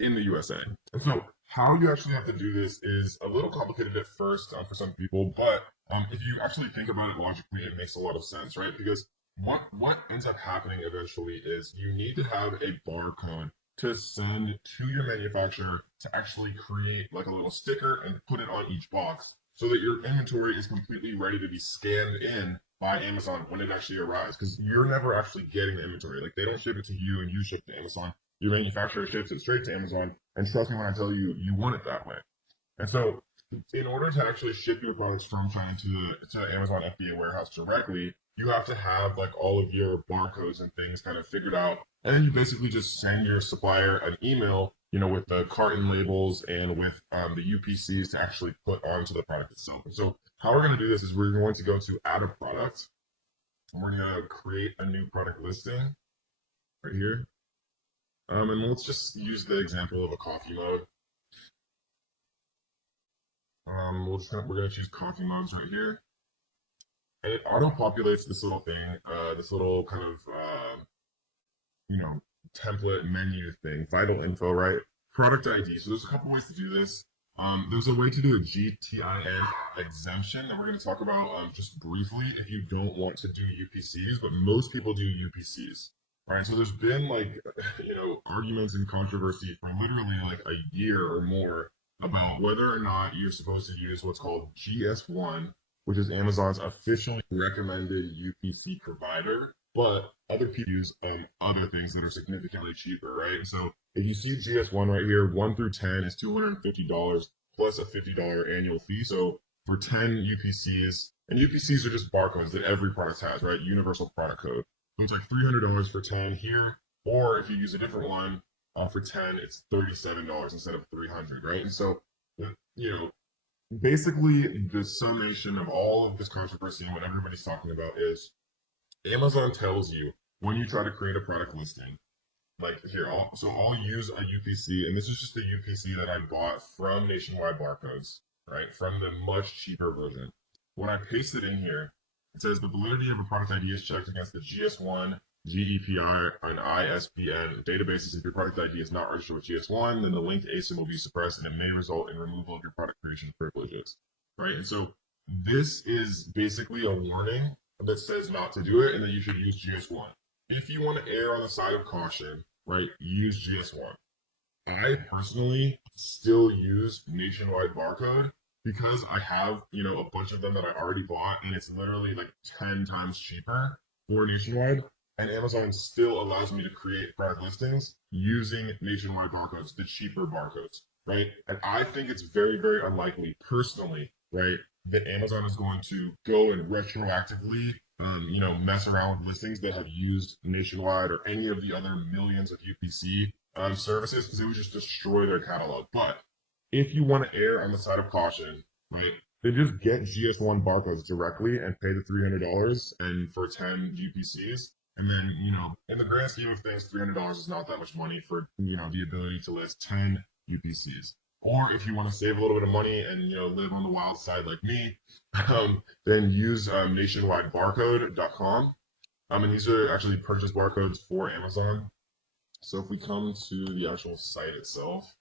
in the USA. And so how you actually have to do this is a little complicated at first for some people, but if you actually think about it logically, it makes a lot of sense, right? Because what ends up happening eventually is you need to have a barcode to send to your manufacturer to actually create like a little sticker and put it on each box so that your inventory is completely ready to be scanned in by Amazon when it actually arrives. Because you're never actually getting the inventory. Like, they don't ship it to you and you ship it to Amazon. Your manufacturer ships it straight to Amazon, and trust me when I tell you, you want it that way. And so, in order to actually ship your products from China to Amazon FBA warehouse directly, you have to have like all of your barcodes and things kind of figured out, and then you basically just send your supplier an email, with the carton labels and with the UPCs to actually put onto the product itself. And so, how we're going to do this is we're going to go to add a product, and we're going to create a new product listing right here. And let's just use the example of a coffee mug. We're gonna choose coffee mugs right here, and it auto-populates this little thing, this little kind of template menu thing, vital info, right? Product ID. So there's a couple ways to do this. There's a way to do a GTIN exemption that we're going to talk about just briefly if you don't want to do UPCs, but most people do UPCs. All right, so there's been arguments and controversy for literally like a year or more about whether or not you're supposed to use what's called GS1, which is Amazon's officially recommended UPC provider, but other people use other things that are significantly cheaper, right? So if you see GS1 right here, 1 through 10 is $250 plus a $50 annual fee. So for 10 UPCs, and UPCs are just barcodes that every product has, right? Universal product code. So it's like $300 for 10 here, or if you use a different one for 10, it's $37 instead of $300, right? And so, basically the summation of all of this controversy and what everybody's talking about is Amazon tells you when you try to create a product listing, like here, I'll use a UPC, and this is just the UPC that I bought from Nationwide Barcodes, right? From the much cheaper version. When I paste it in here, it says the validity of a product ID is checked against the GS1, GEPI, and ISBN databases. If your product ID is not registered with GS1, then the linked ASIN will be suppressed, and it may result in removal of your product creation privileges, right? And so this is basically a warning that says not to do it, and that you should use GS1. If you want to err on the side of caution, right, use GS1. I personally still use Nationwide Barcode because I have, a bunch of them that I already bought, and it's literally like 10 times cheaper for Nationwide. And Amazon still allows me to create product listings using Nationwide barcodes, the cheaper barcodes, right? And I think it's very, very unlikely, personally, right, that Amazon is going to go and retroactively, mess around with listings that have used Nationwide or any of the other millions of UPC services, because it would just destroy their catalog. But if you want to err on the side of caution, right, then just get GS1 barcodes directly and pay the $300 and for 10 UPCs. And then, in the grand scheme of things, $300 is not that much money for, the ability to list 10 UPCs. Or if you want to save a little bit of money and, live on the wild side like me, then use nationwidebarcode.com. And these are actually purchase barcodes for Amazon. So if we come to the actual site itself,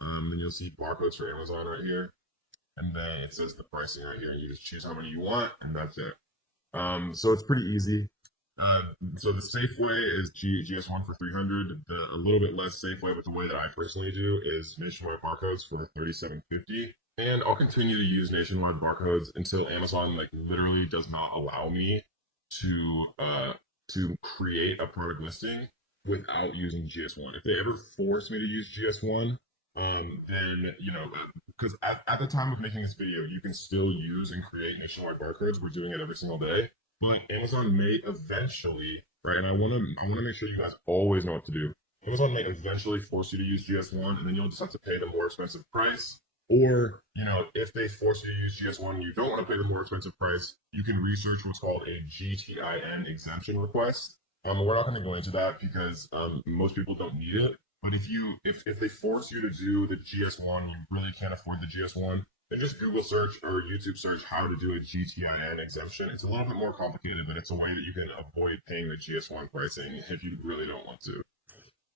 then you'll see barcodes for Amazon right here. And then it says the pricing right here. And you just choose how many you want, and that's it. So it's pretty easy. So the safe way is GS1 for $300. A little bit less safe way, but the way that I personally do is Nationwide Barcodes for $37.50. And I'll continue to use Nationwide Barcodes until Amazon literally does not allow me to create a product listing without using GS1. If they ever force me to use GS1, then, because at the time of making this video, you can still use and create Nationwide Barcodes. We're doing it every single day. But Amazon may eventually, right, and I want to make sure you guys always know what to do. Amazon may eventually force you to use GS1, and then you'll just have to pay the more expensive price, Or, if they force you to use GS1 and you don't want to pay the more expensive price, you can research what's called a GTIN exemption request. We're not going to go into that because most people don't need it. But if they force you to do the GS1, you really can't afford the GS1, then just Google search or YouTube search how to do a GTIN exemption. It's a little bit more complicated, but it's a way that you can avoid paying the GS1 pricing if you really don't want to.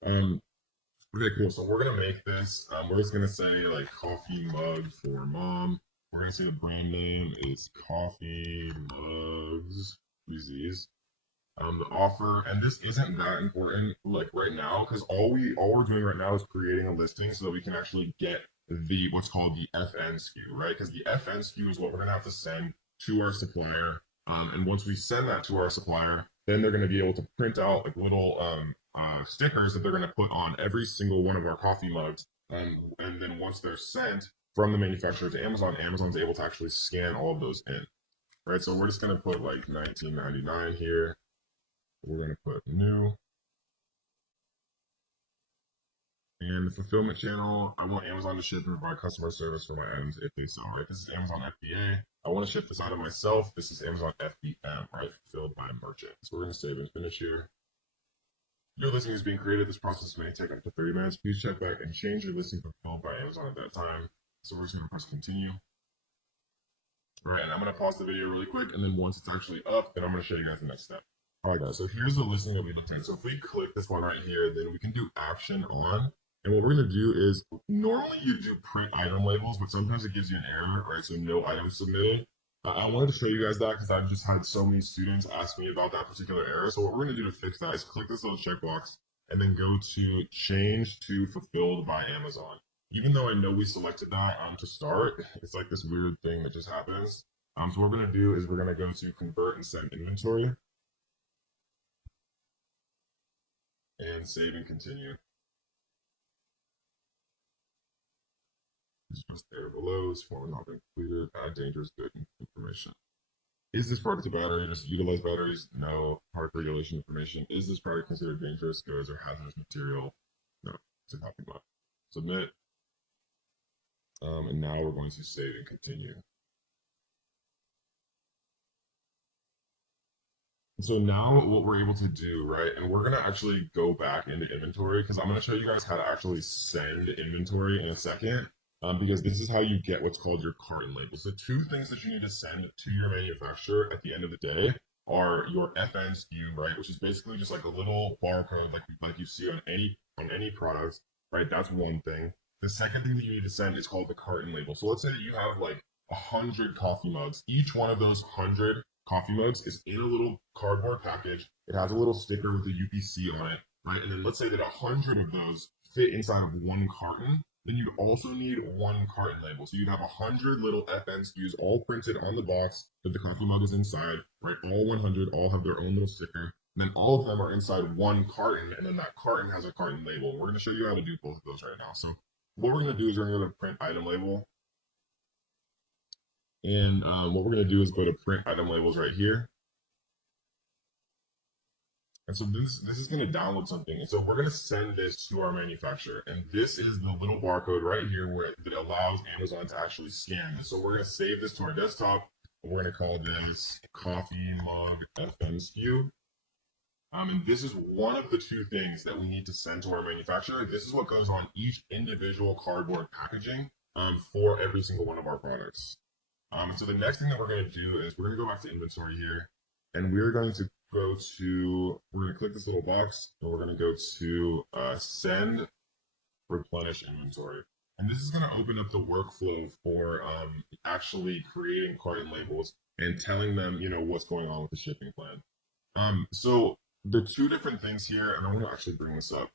Okay, cool. So we're gonna make this. We're just gonna say like coffee mug for mom. We're gonna say the brand name is Coffee Mugs. Use these. The offer, and this isn't that important like right now because all we're doing right now is creating a listing so that we can actually get the what's called the FN SKU, right? Because the FN SKU is what we're gonna have to send to our supplier. And once we send that to our supplier, then they're gonna be able to print out like little stickers that they're gonna put on every single one of our coffee mugs. And then once they're sent from the manufacturer to Amazon, Amazon's able to actually scan all of those in, right? So we're just gonna put like 19.99 here. We're going to put new. And the fulfillment channel, I want Amazon to ship and provide customer service for my items if they sell, right? This is Amazon FBA. I want to ship this item myself. This is Amazon FBM, right? Fulfilled by a merchant. So we're going to save and finish here. Your listing is being created. This process may take up to 30 minutes. Please check back and change your listing fulfilled by Amazon at that time. So we're just going to press continue. All right, and I'm going to pause the video really quick. And then once it's actually up, then I'm going to show you guys the next step. All right, guys, so here's the listing that we looked at. So if we click this one right here, then we can do action on. And what we're going to do is, normally you do print item labels, but sometimes it gives you an error, right? So no items submitted. I wanted to show you guys that because I've just had so many students ask me about that particular error. So what we're going to do to fix that is click this little checkbox and then go to change to fulfilled by Amazon. Even though I know we selected that to start, it's like this weird thing that just happens. So what we're going to do is we're going to go to convert and send inventory. And save and continue. Just there below. This form has not been completed. Add dangerous good information. Is this product a battery? Just utilize batteries? No. Product regulation information. Is this product considered dangerous goods or hazardous material? No. It's a copy block. Submit. And now we're going to save and continue. So now what we're able to do, right, and we're going to actually go back into inventory because I'm going to show you guys how to actually send inventory in a second because this is how you get what's called your carton labels. The two things that you need to send to your manufacturer at the end of the day are your FN SKU, right, which is basically just like a little barcode like you see on any product, right? That's one thing. The second thing that you need to send is called the carton label. So let's say that you have like 100 coffee mugs. Each one of those 100 coffee mugs is in a little cardboard package. It has a little sticker with the UPC on it, right? And then let's say that 100 of those fit inside of one carton. Then you'd also need one carton label. So you'd have 100 little FN SKUs all printed on the box that the coffee mug is inside, right? All 100 all have their own little sticker. And then all of them are inside one carton, and then that carton has a carton label. We're going to show you how to do both of those right now. So what we're going to do is we're going to go to print item label. And what we're going to do is go to print item labels right here. And so this is going to download something. And so we're going to send this to our manufacturer. And this is the little barcode right here that allows Amazon to actually scan this. So we're going to save this to our desktop. We're going to call this coffee mug FN SKU. And this is one of the two things that we need to send to our manufacturer. This is what goes on each individual cardboard packaging for every single one of our products. So the next thing that we're going to do is we're going to go back to inventory here, and we're going to click this little box, and we're going to go to send replenish inventory. And this is going to open up the workflow for actually creating carton labels and telling them, what's going on with the shipping plan. So the two different things here, and I'm going to actually bring this up.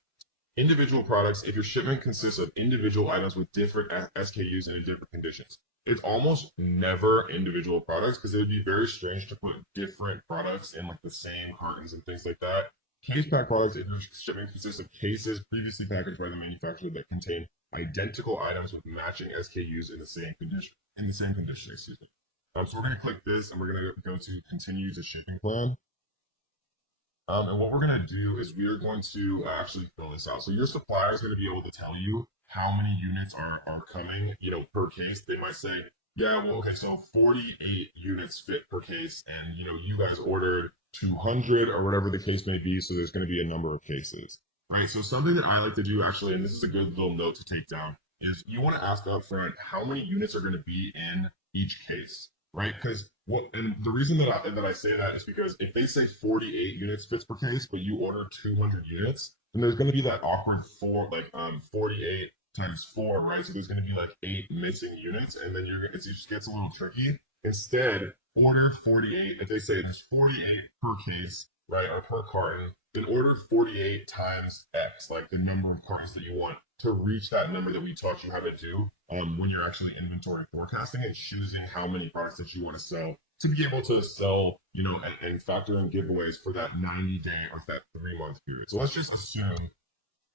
Individual products, if your shipment consists of individual items with different SKUs and in different conditions. It's almost never individual products because it would be very strange to put different products in like the same cartons and things like that. Case pack products, if your shipment consists of cases previously packaged by the manufacturer that contain identical items with matching SKUs in the same condition, excuse me. So we're going to click this and we're going to go to continue to shipping plan. And what we're going to do is we are going to actually fill this out. So your supplier is going to be able to tell you how many units are coming, per case, they might say, yeah, well, okay, so 48 units fit per case, and you guys ordered 200 or whatever the case may be, so there's going to be a number of cases, right? So something that I like to do actually, and this is a good little note to take down, is you want to ask up front how many units are going to be in each case, right? Because and the reason that I say that is because if they say 48 units fits per case, but you order 200 units, then there's going to be that awkward 48 times 4, right? So there's going to be like 8 missing units, and then it just gets a little tricky. Instead, order 48. If they say there's 48 per case, right, or per carton, then order 48 times X, like the number of cartons that you want to reach that number that we taught you how to do when you're actually inventory forecasting and choosing how many products that you want to sell to be able to sell, and factor in giveaways for that 90-day or that 3-month period. So let's just assume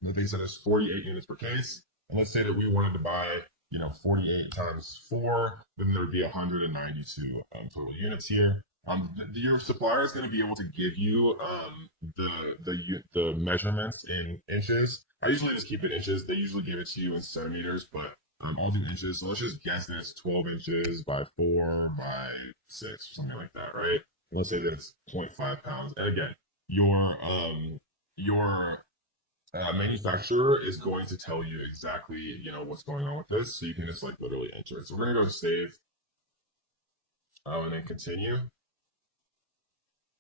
that they said there's 48 units per case, and let's say that we wanted to buy 48 times 4, then there would be 192 total units here. Your supplier is going to be able to give you the measurements in inches. I usually just keep it inches. They usually give it to you in centimeters, but I'll do inches. So let's just guess that it's 12 inches by 4 by 6 or something like that, right? Let's say that it's 0.5 pounds. And again, your manufacturer is going to tell you exactly, what's going on with this, so you can just like literally enter it. So we're gonna go save, and then continue.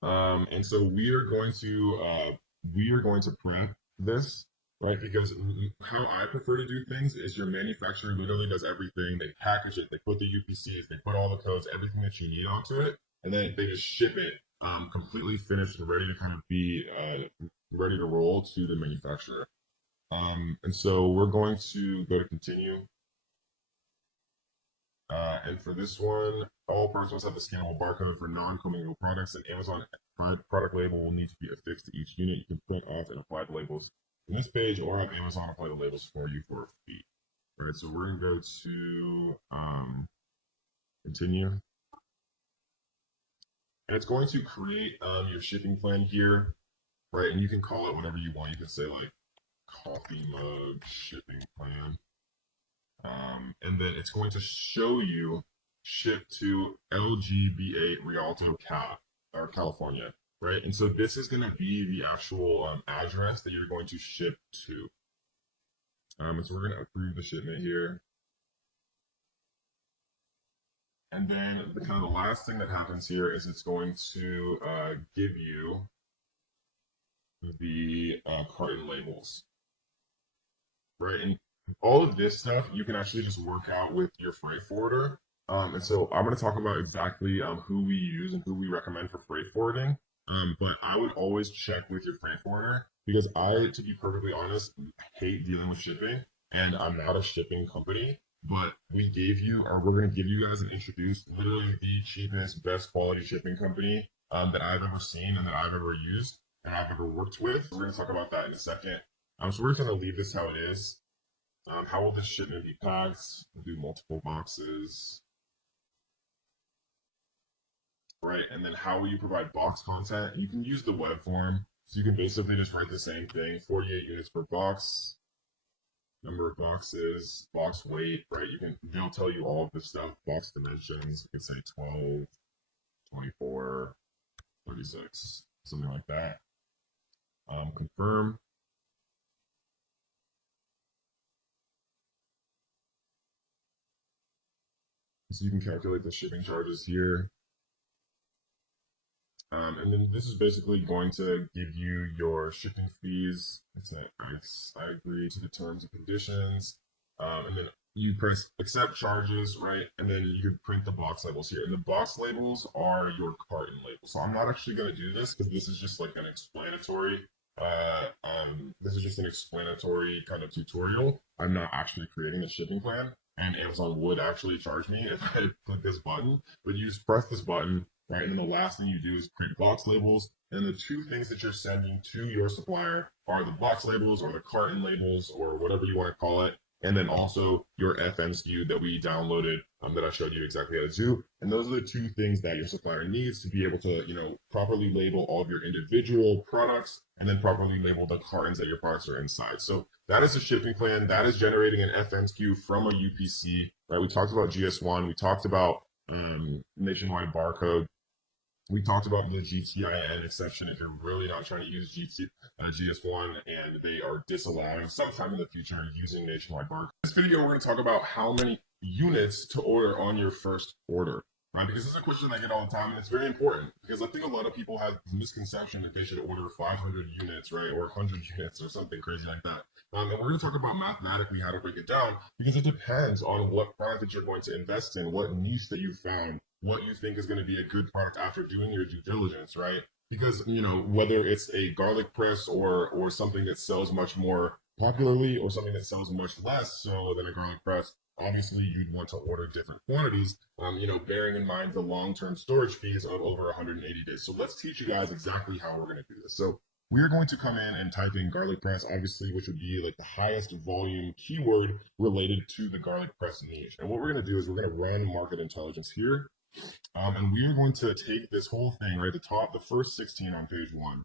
And so we are going to prep this, right? Because how I prefer to do things is your manufacturer literally does everything. They package it, they put the UPCs, they put all the codes, everything that you need onto it, and then they just ship it completely finished and ready to kind of be ready to roll to the manufacturer. And so we're going to go to continue. And for this one, all products must have a scannable barcode for non-commingled products. An Amazon product label will need to be affixed to each unit. You can print off and apply the labels in this page, or have Amazon apply the labels for you for a fee. All right, so we're going to go to continue. And it's going to create your shipping plan here, right? And you can call it whatever you want. You can say like coffee mug shipping plan. And then it's going to show you ship to LGBA Rialto, California, right? And so this is going to be the actual address that you're going to ship to. And so we're going to approve the shipment here. And then kind of the last thing that happens here is it's going to give you the carton labels, right? And all of this stuff you can actually just work out with your freight forwarder. And so I'm going to talk about exactly who we use and who we recommend for freight forwarding. But I would always check with your freight forwarder because to be perfectly honest, hate dealing with shipping, and I'm not a shipping company. But we're going to give you guys and introduce literally the cheapest, best quality shipping company that I've ever seen and that I've ever used and I've ever worked with. We're going to talk about that in a second. So we're just going to leave this how it is. How will this shipment be packed? We'll do multiple boxes. Right, and then how will you provide box content? You can use the web form. So you can basically just write the same thing, 48 units per box. Number of boxes, box weight, right? They'll tell you all of this stuff. Box dimensions, you can say 12, 24, 36, something like that. Confirm. So you can calculate the shipping charges here. And then this is basically going to give you your shipping fees. I agree to the terms and conditions. And then you press accept charges, right? And then you can print the box labels here. And the box labels are your carton labels. So I'm not actually going to do this because this is just like an explanatory. This is just an explanatory kind of tutorial. I'm not actually creating a shipping plan. And Amazon would actually charge me if I click this button. But you just press this button. Right, and then the last thing you do is print box labels, and the two things that you're sending to your supplier are the box labels or the carton labels or whatever you want to call it, and then also your FM SKU that we downloaded that I showed you exactly how to do. And those are the two things that your supplier needs to be able to, properly label all of your individual products and then properly label the cartons that your products are inside. So that is a shipping plan. That is generating an FM SKU from a UPC, right? We talked about GS1. We talked about nationwide barcode. We talked about the GTIN exception if you're really not trying to use GS1 and they are disallowing sometime in the future using nationwide barcode. In this video, we're going to talk about how many units to order on your first order, right? Because this is a question I get all the time, and it's very important because I think a lot of people have the misconception that they should order 500 units, right, or 100 units or something crazy like that. And we're going to talk about mathematically how to break it down because it depends on what product that you're going to invest in, what niche that you found, what you think is going to be a good product after doing your due diligence, right? Because, whether it's a garlic press or something that sells much more popularly or something that sells much less so than a garlic press, obviously you'd want to order different quantities, bearing in mind the long-term storage fees of over 180 days. So let's teach you guys exactly how we're going to do this. So we are going to come in and type in garlic press, obviously, which would be like the highest volume keyword related to the garlic press niche. And what we're going to do is we're going to run market intelligence here. And we are going to take this whole thing, right, the first 16 on page 1,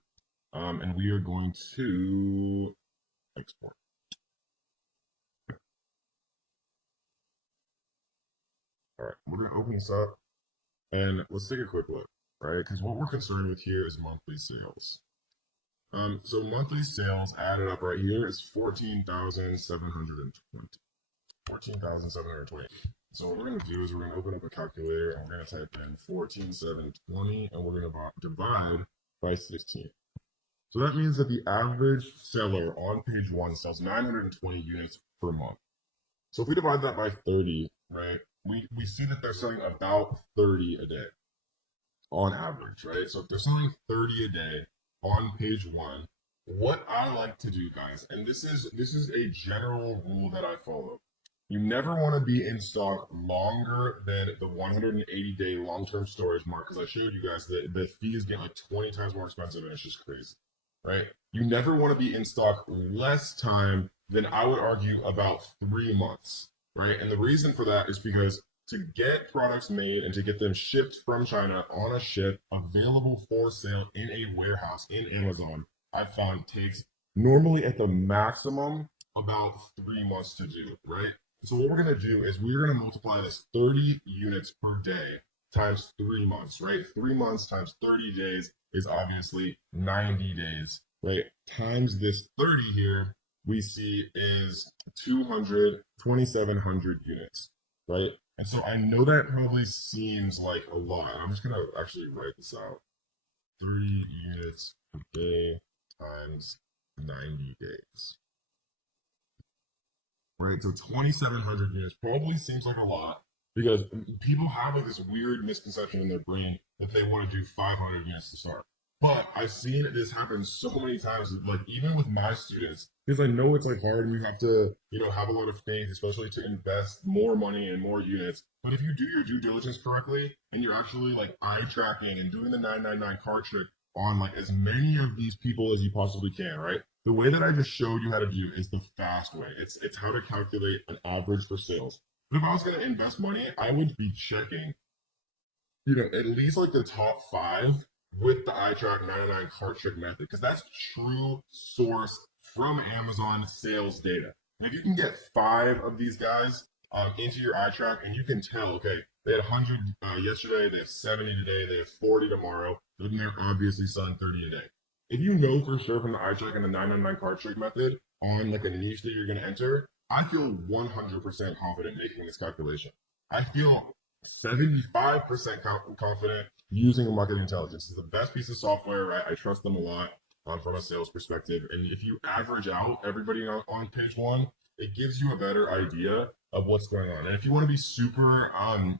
and we are going to export. All right, we're going to open this up, and let's take a quick look, right, because what we're concerned with here is monthly sales. So monthly sales added up right here is 14,720. 14,720. So what we're going to do is we're going to open up a calculator and we're going to type in 14,720 and we're going to divide by 16. So that means that the average seller on page 1 sells 920 units per month. So if we divide that by 30, right, we see that they're selling about 30 a day on average, right? So if they're selling 30 a day on page 1, what I like to do, guys, and this is a general rule that I follow. You never want to be in stock longer than the 180-day long-term storage mark because I showed you guys that the fees get like 20 times more expensive and it's just crazy, right? You never want to be in stock less time than I would argue about 3 months, right? And the reason for that is because to get products made and to get them shipped from China on a ship available for sale in a warehouse in Amazon, I found takes normally at the maximum about 3 months to do, right? So what we're going to do is we're going to multiply this 30 units per day times 3 months, right? 3 months times 30 days is obviously 90 days, right? Times this 30 here, we see is 2,700 units, right? And so I know that probably seems like a lot. I'm just going to actually write this out. 30 units per day times 90 days. Right, so 2,700 units probably seems like a lot because people have like this weird misconception in their brain that they want to do 500 units to start. But I've seen this happen so many times, like even with my students, because I know it's like hard and you have to, have a lot of faith, especially to invest more money and more units. But if you do your due diligence correctly and you're actually like eye tracking and doing the 999 card trick on like as many of these people as you possibly can, right? The way that I just showed you how to do is the fast way. It's how to calculate an average for sales. But if I was going to invest money, I would be checking, at least like the top 5 with the iTrack 99 cart trick method, because that's true source from Amazon sales data. And if you can get 5 of these guys into your iTrack and you can tell, okay, they had 100 yesterday, they have 70 today, they have 40 tomorrow, then they're obviously selling 30 a day. If you know for sure from the iTrack and the 999 card trick method on like a niche that you're going to enter, I feel 100% confident making this calculation. I feel 75% confident using market intelligence. It's the best piece of software, right? I trust them a lot from a sales perspective. And if you average out everybody on page 1, it gives you a better idea of what's going on. And if you want to be super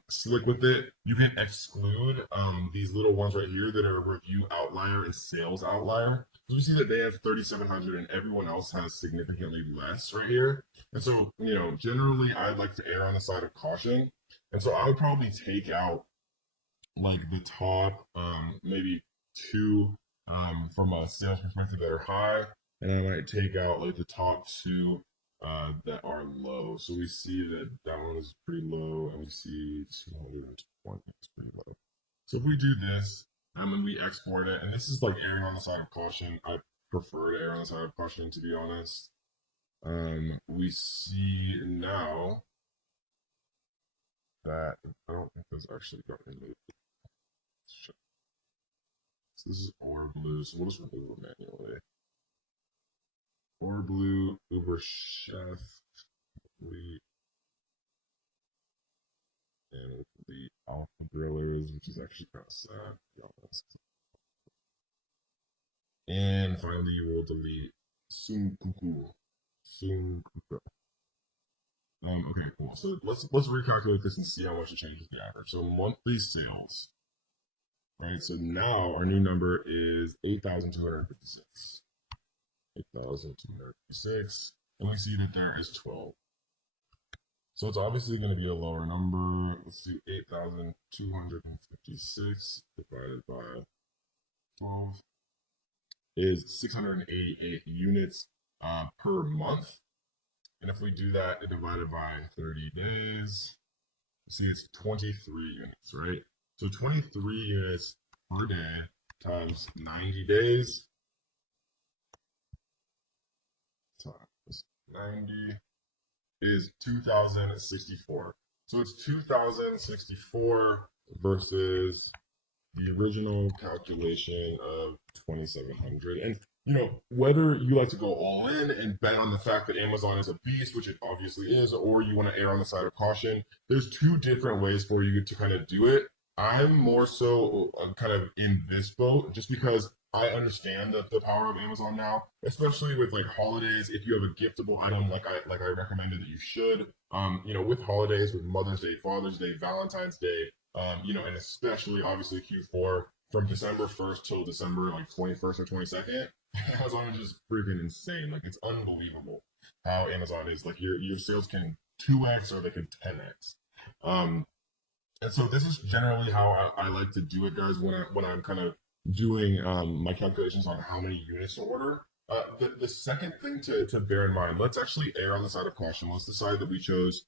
slick with it, you can exclude these little ones right here that are review outlier and sales outlier. So we see that they have 3,700 and everyone else has significantly less right here. And so, generally I'd like to err on the side of caution. And so I would probably take out like the top maybe 2 from a sales perspective that are high. And I might take out like the top 2 that are low. So we see that that one is pretty low, and we see 220 is pretty low. So if we do this, and we export it, and this is like erring on the side of caution. I prefer to err on the side of caution, to be honest. We see now that I don't think this actually got removed. So this is or blue, so we'll just remove it manually. Or blue, Uber chef, we and with the alpha grillers, which is actually kind of sad, to be honest. And finally, you will delete Sunkuku. Sunkuku. Okay, cool. So let's recalculate this and see how much it changes the average. So monthly sales, right? So now our new number is 8,256. 8,256, and we see that there is 12. So it's obviously going to be a lower number. Let's do 8,256 divided by 12 is 688 units per month. And if we do that divided by 30 days, see it's 23 units, right? So 23 units per day times 90 days times 90 is 2,064. So it's 2,064 versus the original calculation of 2,700. And you know, whether you like to go all in and bet on the fact that Amazon is a beast, which it obviously is, or you want to err on the side of caution, there's two different ways for you to kind of do it. I'm more so kind of in this boat just because I understand the power of Amazon now, especially with like holidays. If you have a giftable item, like I recommended that you should, you know, with holidays, with Mother's Day, Father's Day, Valentine's Day, you know, and especially obviously Q4 from December 1st till December like 21st or 22nd, Amazon is just freaking insane. Like it's unbelievable how Amazon is. Like your sales can 2x or they can 10x. And so this is generally how I like to do it, guys, when I'm kind of doing my calculations on how many units to order. The second thing to bear in mind, let's actually err on the side of caution. Let's decide that we chose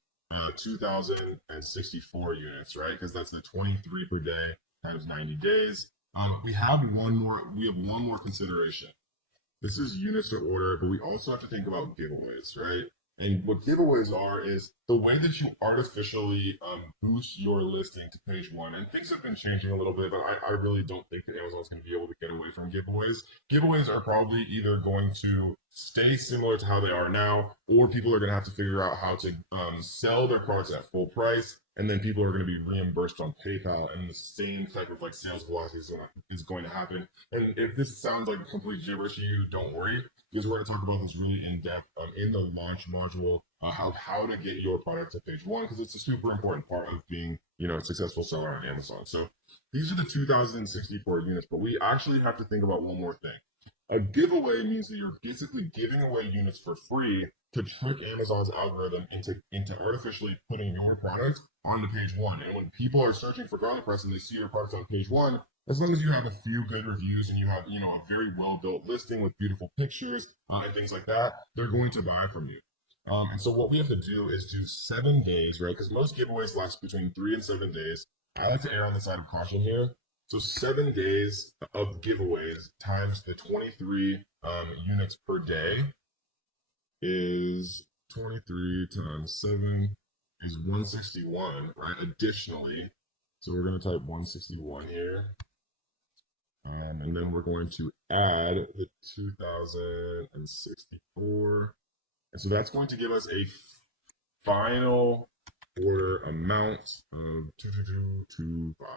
2,064 units, right? Because that's the 23 per day times 90 days. We have one more consideration. This is units to order, but we also have to think about giveaways, right? And what giveaways are is the way that you artificially boost your listing to page one. And things have been changing a little bit, but I really don't think that Amazon's going to be able to get away from giveaways. Giveaways are probably either going to stay similar to how they are now, or people are going to have to figure out how to sell their products at full price. And then people are going to be reimbursed on PayPal, and the same type of like sales velocity is going to happen. And if this sounds like complete gibberish to you, don't worry, because we're going to talk about this really in depth in the launch module, how to get your product to page one, because it's a super important part of being, you know, a successful seller on Amazon. So these are the 2,064 units, but we actually have to think about one more thing. A giveaway means that you're basically giving away units for free to trick Amazon's algorithm into artificially putting your product onto page one. And when people are searching for garlic press and they see your product on page one, as long as you have a few good reviews and you have, you know, a very well built listing with beautiful pictures and things like that, they're going to buy from you. And so what we have to do is do 7 days, right? Because most giveaways last between 3 and 7 days. I like to err on the side of caution here. So 7 days of giveaways times the 23 units per day is 23 times 7 is 161, right? Additionally, so we're going to type 161 here. And then we're going to add the 2,064. And so that's going to give us a final order amount of 2225.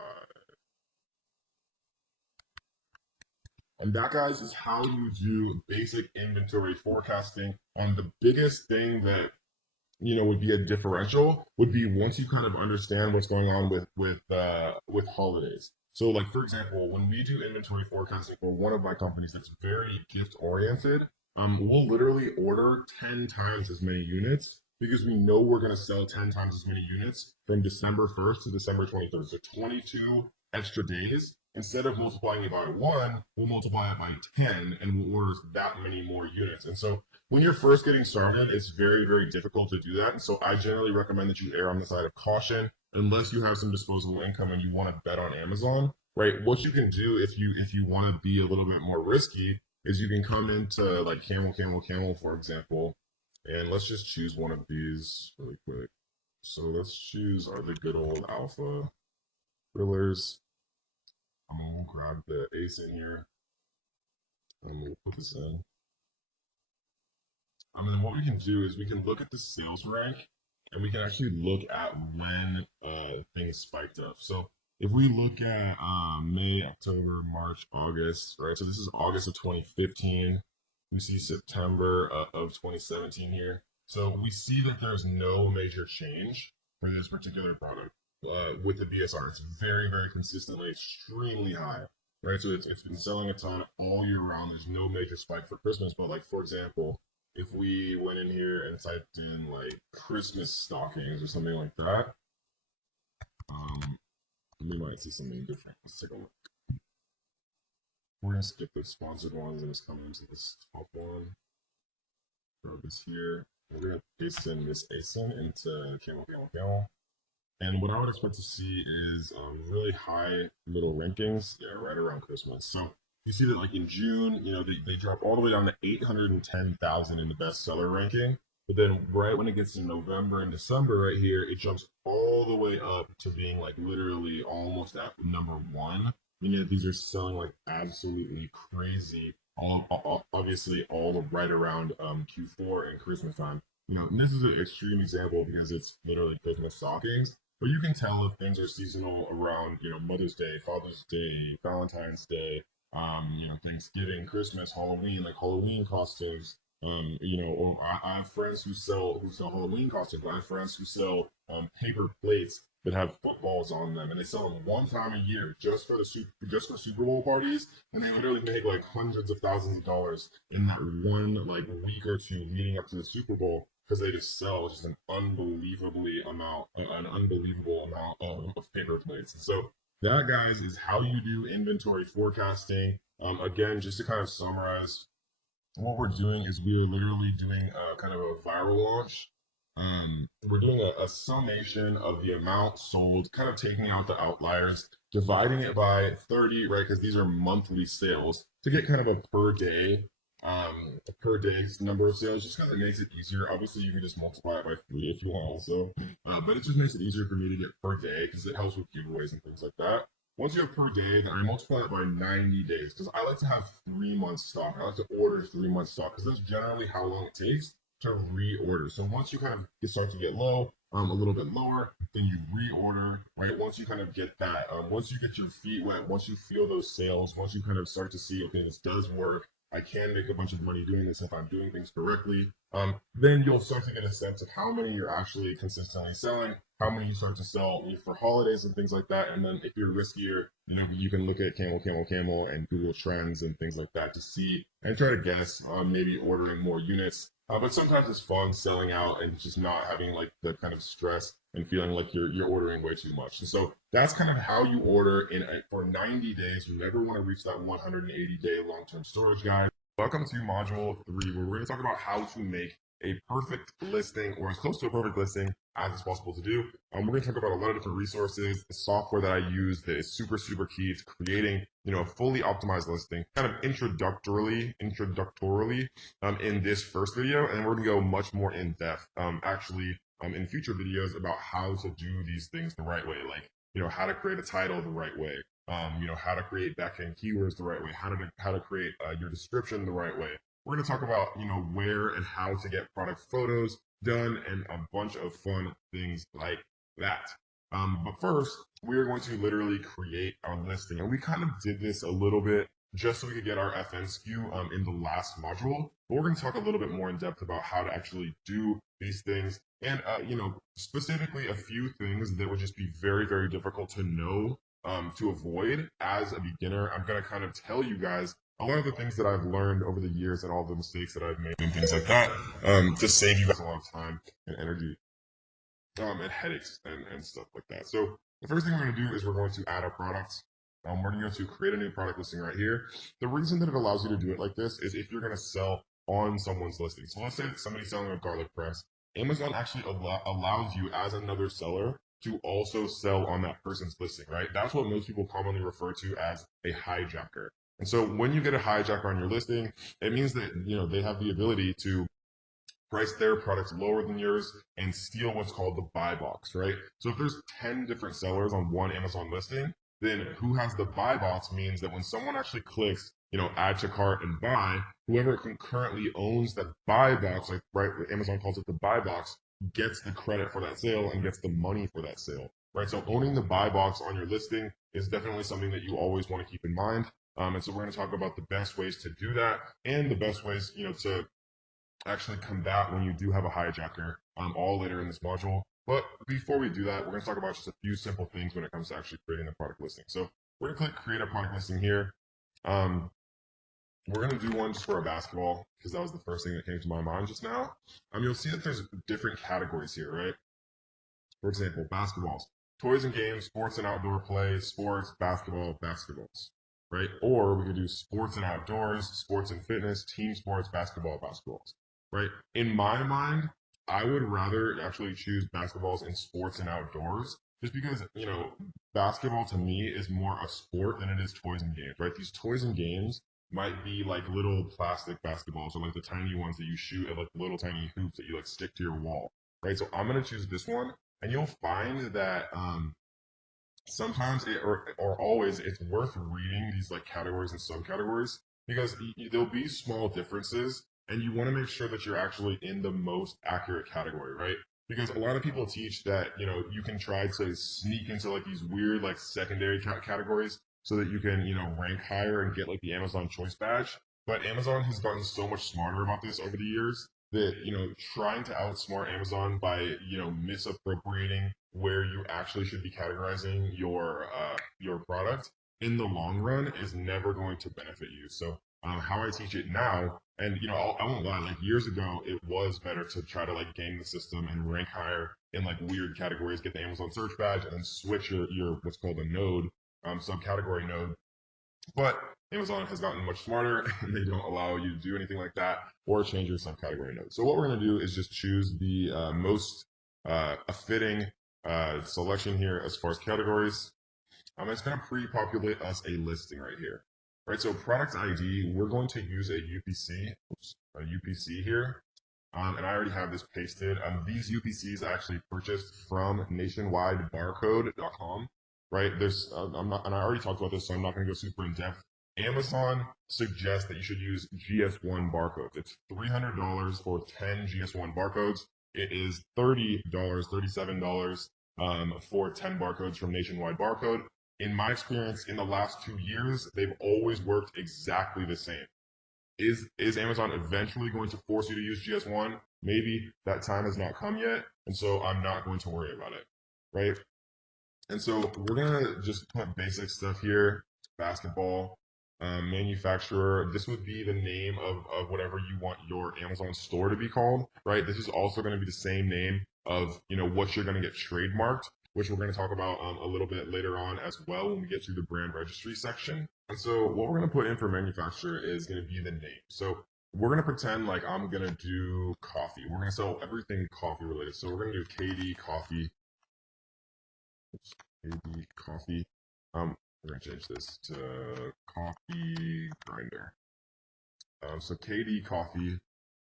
And that, guys, is how you do basic inventory forecasting. And the biggest thing that, you know, would be a differential would be once you kind of understand what's going on with holidays. So, like, for example, when we do inventory forecasting for one of my companies that's very gift oriented, we'll literally order 10 times as many units because we know we're going to sell 10 times as many units from December 1st to December 23rd. So 22 extra days. Instead of multiplying it by 1, we'll multiply it by 10 and we'll order that many more units. And so when you're first getting started, it's very, very difficult to do that. And so I generally recommend that you err on the side of caution unless you have some disposable income and you want to bet on Amazon, right? What you can do if you want to be a little bit more risky is you can come into like camel, for example, and let's just choose one of these really quick. So let's choose the good old alpha thrillers. I'm gonna grab the ace in here. And we'll put this in. And then what we can do is we can look at the sales rank and we can actually look at when things spiked up. So if we look at May, October, March, August, right? So this is August of 2015. We see September of 2017 here. So we see that there's no major change for this particular product with the BSR. It's very, very consistently extremely high, right? So it's been selling a ton all year round. There's no major spike for Christmas, but like for example, if we went in here and typed in like Christmas stockings or something like that, we might see something different. Let's take a look. We're gonna skip the sponsored ones and just come into this top one. Throw this here. We're gonna paste in this ASIN into camel. And what I would expect to see is really high middle rankings, right around Christmas. So you see that like in June, they drop all the way down to 810,000 in the bestseller ranking. But then right when it gets to November and December right here, it jumps all the way up to being like literally almost at number one. These are selling like absolutely crazy. Obviously all right around Q4 and Christmas time. And this is an extreme example because it's literally Christmas stockings. But you can tell if things are seasonal around, Mother's Day, Father's Day, Valentine's Day, Thanksgiving, Christmas, Halloween, like Halloween costumes. Or I have friends who sell Halloween costumes. I have friends who sell paper plates that have footballs on them, and they sell them one time a year just for Super Bowl parties, and they literally make like hundreds of thousands of dollars in that one like week or two leading up to the Super Bowl because they just sell just an unbelievable amount of paper plates. And so that, guys, is how you do inventory forecasting. Again, just to kind of summarize, what we're doing is we are literally doing a kind of a viral launch. We're doing a summation of the amount sold, kind of taking out the outliers, dividing it by 30, right? Because these are monthly sales to get kind of a per day number of sales. Just kind of makes it easier. Obviously, you can just multiply it by 3 if you want also, but it just makes it easier for me to get per day because it helps with giveaways and things like that. Once you have per day, then I multiply it by 90 days because I like to have 3 months stock. I like to order 3 months stock because that's generally how long it takes to reorder. So once you kind of start to get low, a little bit lower, then you reorder, right? Once you kind of get that, once you get your feet wet, once you feel those sales, once you kind of start to see, okay, this does work, I can make a bunch of money doing this if I'm doing things correctly, then you'll start to get a sense of how many you're actually consistently selling, how many you start to sell for holidays and things like that. And then if you're riskier, you can look at camel and Google Trends and things like that to see and try to guess on maybe ordering more units. But sometimes it's fun selling out and just not having like the kind of stress and feeling like you're ordering way too much. And so that's kind of how you order for 90 days. You never want to reach that 180-day long-term storage, guys. Welcome to module 3, where we're going to talk about how to make a perfect listing, or as close to a perfect listing as it's possible to do. We're going to talk about a lot of different resources, the software that I use that is super, super key to creating, a fully optimized listing, kind of introductorily in this first video. And we're going to go much more in depth, in future videos about how to do these things the right way, like, how to create a title the right way, how to create backend keywords the right way, how to create your description the right way. We're going to talk about, where and how to get product photos done and a bunch of fun things like that. But first, we are going to literally create our listing. And we kind of did this a little bit just so we could get our FN SKU in the last module. But we're going to talk a little bit more in depth about how to actually do these things. And, specifically a few things that would just be very, very difficult to know, to avoid as a beginner. I'm going to kind of tell you guys a lot of the things that I've learned over the years and all the mistakes that I've made and things like that, to save you guys a lot of time and energy, and headaches and stuff like that. So the first thing we're going to do is we're going to add a product. We're going to create a new product listing right here. The reason that it allows you to do it like this is if you're going to sell on someone's listing. So let's say that somebody's selling a garlic press. Amazon actually allows you as another seller to also sell on that person's listing, right? That's what most people commonly refer to as a hijacker. And so when you get a hijacker on your listing, it means that, they have the ability to price their products lower than yours and steal what's called the buy box, right? So if there's 10 different sellers on one Amazon listing, then who has the buy box means that when someone actually clicks, add to cart and buy, whoever concurrently owns that buy box, like right, Amazon calls it the buy box, gets the credit for that sale and gets the money for that sale, right? So owning the buy box on your listing is definitely something that you always want to keep in mind. And so we're going to talk about the best ways to do that and the best ways, to actually combat when you do have a hijacker, all later in this module. But before we do that, we're going to talk about just a few simple things when it comes to actually creating a product listing. So we're going to click create a product listing here. We're going to do one just for a basketball because that was the first thing that came to my mind just now. You'll see that there's different categories here, right? For example, basketballs, toys and games, sports and outdoor play, sports, basketball, basketballs, right? Or we could do sports and outdoors, sports and fitness, team sports, basketball, basketballs, right? In my mind, I would rather actually choose basketballs in sports and outdoors just because, basketball to me is more a sport than it is toys and games, right? These toys and games might be like little plastic basketballs or like the tiny ones that you shoot at like little tiny hoops that you like stick to your wall, right? So I'm going to choose this one, and you'll find that sometimes or always it's worth reading these like categories and subcategories because there'll be small differences, and you want to make sure that you're actually in the most accurate category, right? Because a lot of people teach that you can try to sneak into like these weird like secondary categories so that you can rank higher and get like the Amazon Choice badge. But Amazon has gotten so much smarter about this over the years that trying to outsmart Amazon by misappropriating where you actually should be categorizing your product in the long run is never going to benefit you. So how I teach it now, and I won't lie, like years ago, it was better to try to like game the system and rank higher in like weird categories, get the Amazon search badge, and then switch your what's called a node, subcategory node. But Amazon has gotten much smarter, and they don't allow you to do anything like that or change your subcategory node. So what we're going to do is just choose the most fitting selection here as far as categories. It's going to pre-populate us a listing right here. Right, so product ID, we're going to use a UPC here. And I already have this pasted. These UPCs I actually purchased from nationwidebarcode.com. Right, there's and I already talked about this, so I'm not going to go super in depth. Amazon suggests that you should use GS1 barcodes. It's $300 for 10 GS1 barcodes. It is $37 for 10 barcodes from Nationwide Barcode. In my experience, in the last 2 years, they've always worked exactly the same. Is Amazon eventually going to force you to use GS1? Maybe. That time has not come yet, and so I'm not going to worry about it, right? And so we're going to just put basic stuff here, basketball, manufacturer. This would be the name of whatever you want your Amazon store to be called, right? This is also going to be the same name of, what you're going to get trademarked, which we're going to talk about a little bit later on as well when we get to the brand registry section. And so what we're going to put in for manufacturer is going to be the name. So we're going to pretend like I'm going to do coffee. We're going to sell everything coffee related. So we're going to do KD Coffee. KD Coffee. We're going to change this to Coffee Grinder. So KD Coffee.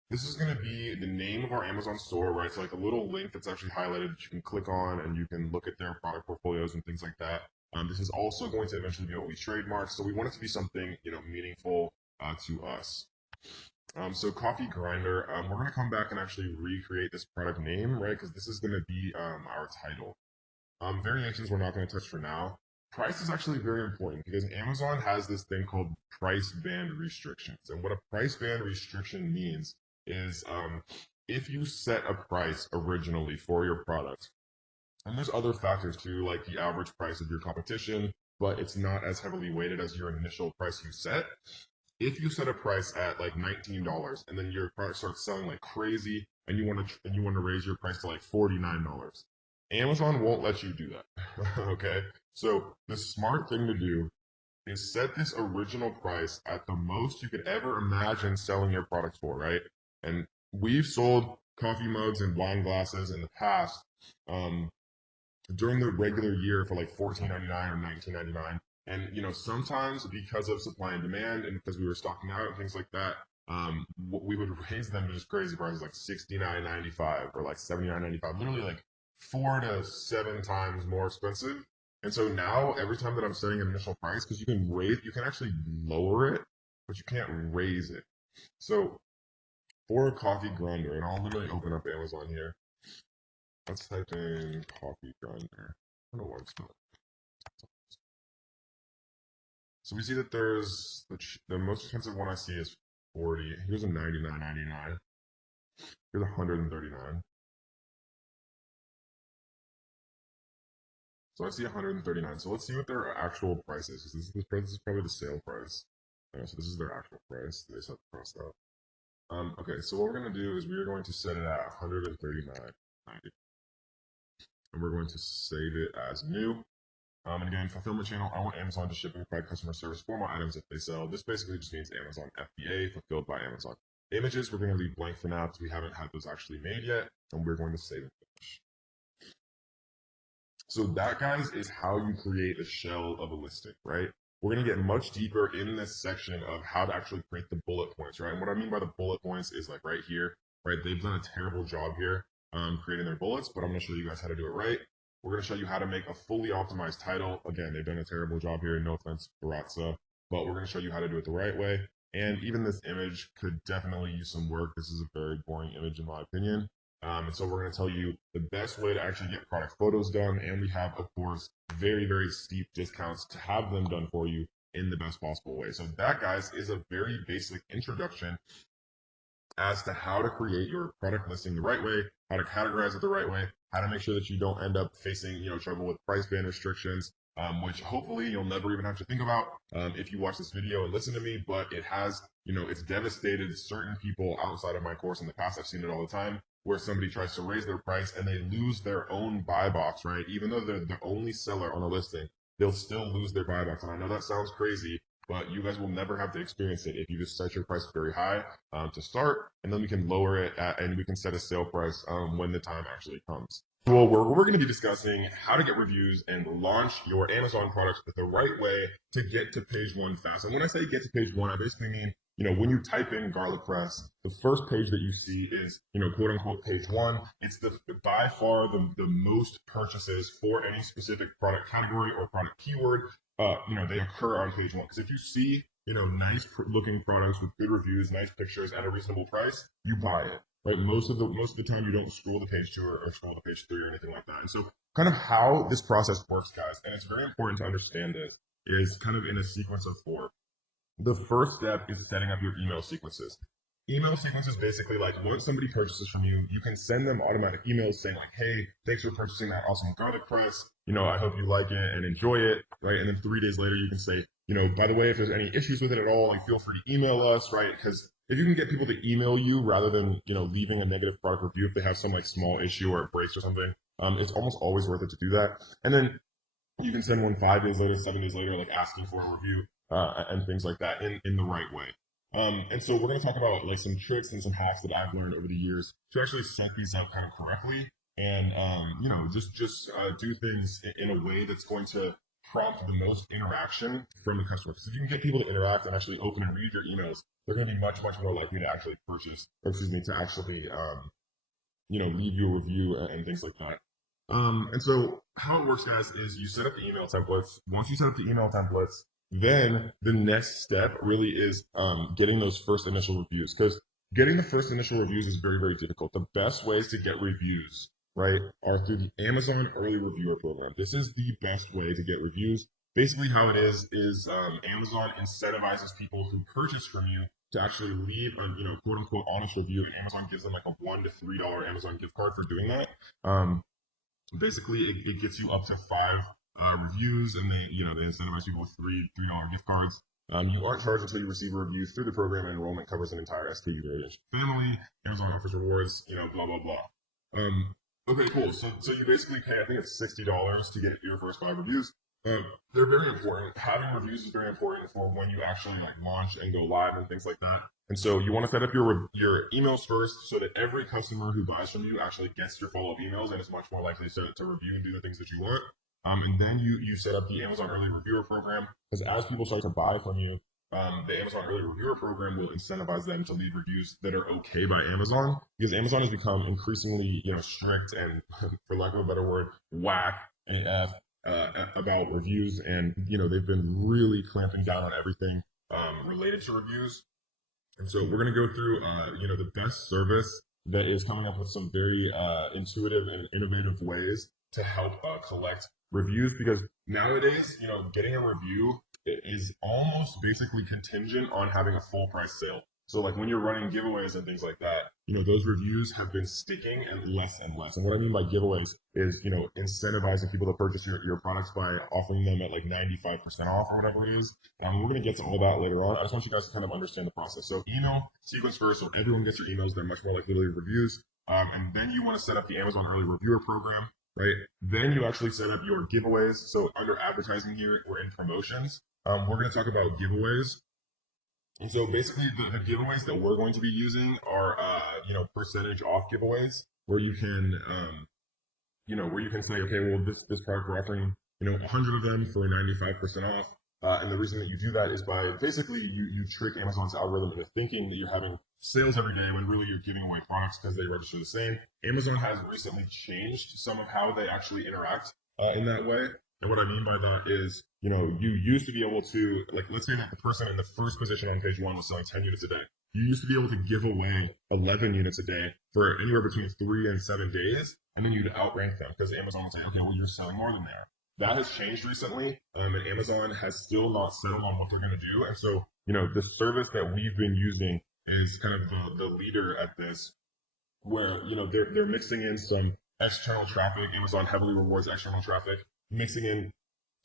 This is going to be the name of our Amazon store, right? So like a little link that's actually highlighted that you can click on and you can look at their product portfolios and things like that. This is also going to eventually be what we trademark. So we want it to be something, meaningful to us. So Coffee Grinder, we're going to come back and actually recreate this product name, right? Because this is going to be our title. Variations we're not going to touch for now. Price is actually very important because Amazon has this thing called price band restrictions. And what a price band restriction means is if you set a price originally for your product, and there's other factors too, like the average price of your competition, but it's not as heavily weighted as your initial price you set. If you set a price at like $19 and then your product starts selling like crazy and you want to raise your price to like $49, Amazon won't let you do that. Okay, so the smart thing to do is set this original price at the most you could ever imagine selling your products for, right? And we've sold coffee mugs and wine glasses in the past during the regular year for like $14.99 or $19.99. And sometimes because of supply and demand, and because we were stocking out and things like that, we would raise them to just crazy prices like $69.95 or like $79.95, literally like 4 to 7 times more expensive. And so now every time that I'm setting an initial price, because you can actually lower it, but you can't raise it. So for a coffee grinder, and I'll literally open up Amazon here. Let's type in coffee grinder. I don't know why it's not. So we see that there's the most expensive one I see is 40. Here's a $99.99. Here's $139. So I see $139. So let's see what their actual price is. This is probably the sale price. So this is their actual price. They set the price up. Okay, so what we're going to do is we are going to set it at $139.90. And we're going to save it as new. And again, fulfillment channel, I want Amazon to ship and provide customer service for my items that they sell. This basically just means Amazon FBA, fulfilled by Amazon. Images, we're going to leave blank for now because we haven't had those actually made yet, and we're going to save and finish. So that, guys, is how you create a shell of a listing, right? We're going to get much deeper in this section of how to actually create the bullet points, right? And what I mean by the bullet points is like right here, right? They've done a terrible job here creating their bullets, but I'm going to show you guys how to do it right. We're going to show you how to make a fully optimized title. Again, they've done a terrible job here. No offense, Baratza, but we're going to show you how to do it the right way. And even this image could definitely use some work. This is a very boring image in my opinion. And so we're going to tell you the best way to actually get product photos done. And we have, of course, very, very steep discounts to have them done for you in the best possible way. So that, guys, is a very basic introduction as to how to create your product listing the right way, how to categorize it the right way, how to make sure that you don't end up facing, trouble with price band restrictions, which hopefully you'll never even have to think about if you watch this video and listen to me, but it has, it's devastated certain people outside of my course in the past. I've seen it all the time where somebody tries to raise their price and they lose their own buy box, right? Even though they're the only seller on a listing, they'll still lose their buy box. And I know that sounds crazy, but you guys will never have to experience it if you just set your price very high to start, and then we can lower it and we can set a sale price when the time actually comes. Well, we're going to be discussing how to get reviews and launch your Amazon products the right way to get to page one fast. And when I say get to page one, I basically mean, when you type in garlic press, the first page that you see is, quote unquote, page one. It's by far the most purchases for any specific product category or product keyword. They occur on page one. Because if you see, nice looking products with good reviews, nice pictures at a reasonable price, you buy it. Right? Most of the time you don't scroll to page 2 or scroll to page 3 or anything like that. And so kind of how this process works, guys, and it's very important to understand this, is kind of in a sequence of 4. The first step is setting up your email sequences. Email sequences basically like once somebody purchases from you, you can send them automatic emails saying like, hey, thanks for purchasing that awesome garlic press. I hope you like it and enjoy it, right? And then 3 days later, you can say, by the way, if there's any issues with it at all, like feel free to email us, right? Because if you can get people to email you rather than, leaving a negative product review if they have some like small issue or it breaks or something, it's almost always worth it to do that. And then you can send one 5 days later, 7 days later, like asking for a review and things like that in the right way. And so we're going to talk about like some tricks and some hacks that I've learned over the years to actually set these up kind of correctly and, just do things in a way that's going to prompt the most interaction from the customer. Because if you can get people to interact and actually open and read your emails, they're going to be much, much more likely to actually purchase, or to actually, leave you a review and things like that. And so how it works, guys, is you set up the email templates. Once you set up the email templates, then the next step really is getting those first initial reviews, because getting the first initial reviews is very, very difficult. The best ways to get reviews, right, are through the Amazon Early Reviewer Program. This is the best way to get reviews. Basically how it is Amazon incentivizes people who purchase from you to actually leave a, quote unquote, honest review, and Amazon gives them like a $1 to $3 Amazon gift card for doing that. Basically, it gets you up to 5 reviews, and they incentivize people with $3 gift cards. You aren't charged until you receive a review through the program, and enrollment covers an entire SKU variation family. Amazon offers rewards, blah, blah, blah. Okay, cool. So you basically pay, I think it's $60 to get your first 5 reviews. They're very important. Having reviews is very important for when you actually like launch and go live and things like that. And so you want to set up your emails first so that every customer who buys from you actually gets your follow-up emails and is much more likely to review and do the things that you want. And then you set up the Amazon Early Reviewer program because as people start to buy from you, the Amazon Early Reviewer program will incentivize them to leave reviews that are okay by Amazon because Amazon has become increasingly strict and, for lack of a better word, whack AF about reviews, and they've been really clamping down on everything related to reviews. And so we're going to go through the best service that is coming up with some very intuitive and innovative ways to help collect reviews, because nowadays getting a review is almost basically contingent on having a full price sale. So like when you're running giveaways and things like that, those reviews have been sticking and less and less. And what I mean by giveaways is, incentivizing people to purchase your products by offering them at like 95% off or whatever it is. We're going to get to all that later on. I just want you guys to kind of understand the process. So email sequence first, so everyone gets your emails. They're much more likely to leave reviews. And then you want to set up the Amazon Early Reviewer program, right? Then you actually set up your giveaways. So under advertising here, we're in promotions. We're going to talk about giveaways. And so basically the giveaways that we're going to be using are, percentage off giveaways where you can, where you can say, okay, well, this product we're offering, 100 of them for 95% off. And the reason that you do that is by basically you trick Amazon's algorithm into thinking that you're having sales every day when really you're giving away products because they register the same. Amazon has recently changed some of how they actually interact in that way. And what I mean by that is, you used to be able to, like, let's say that the person in the first position on page 1 was selling 10 units a day. You used to be able to give away 11 units a day for anywhere between 3 and 7 days, and then you'd outrank them because Amazon would say, okay, well, you're selling more than they are. That has changed recently, and Amazon has still not settled on what they're going to do. And so, the service that we've been using is kind of the leader at this, where, they're mixing in some external traffic. Amazon heavily rewards external traffic, mixing in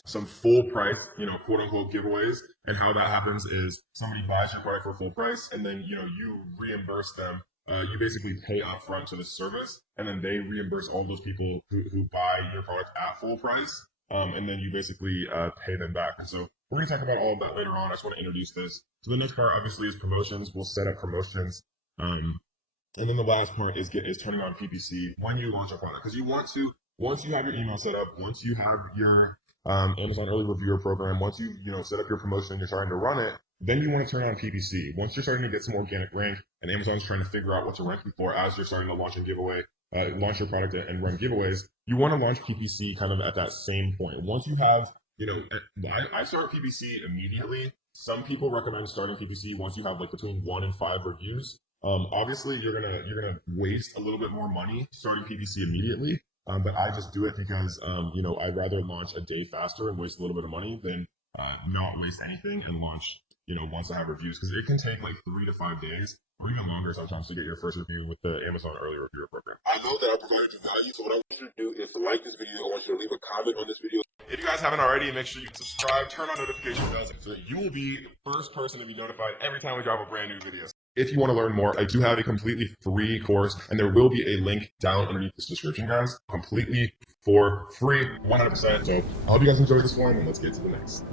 some full price, quote unquote giveaways. And how that happens is somebody buys your product for full price and then, you reimburse them. You basically pay upfront to the service and then they reimburse all those people who buy your product at full price. And then you basically pay them back. And so we're going to talk about all of that later on. I just want to introduce this. So the next part obviously is promotions. We'll set up promotions. And then the last part is turning on PPC when you launch a product. Because you want to, once you have your email set up, once you have your Amazon Early Reviewer program, once you set up your promotion and you're starting to run it, then you want to turn on PPC. Once you're starting to get some organic rank and Amazon's trying to figure out what to rank you for as you're starting to launch and giveaway, launch your product and run giveaways, you want to launch PPC kind of at that same point. Once you have, I start PPC immediately. Some people recommend starting PPC once you have like between 1 and 5 reviews. Obviously you're gonna waste a little bit more money starting PPC immediately. But I just do it because, I'd rather launch a day faster and waste a little bit of money than not waste anything and launch, once I have reviews. Because it can take like 3 to 5 days or even longer sometimes to get your first review with the Amazon Early Reviewer program. I know that I provided you value, so what I want you to do is to like this video. I want you to leave a comment on this video. If you guys haven't already, make sure you subscribe, turn on notification bells, so that you will be the first person to be notified every time we drop a brand new video. If you want to learn more, I do have a completely free course, and there will be a link down underneath this description, guys, completely for free, 100%. So I hope you guys enjoyed this one, and let's get to the next.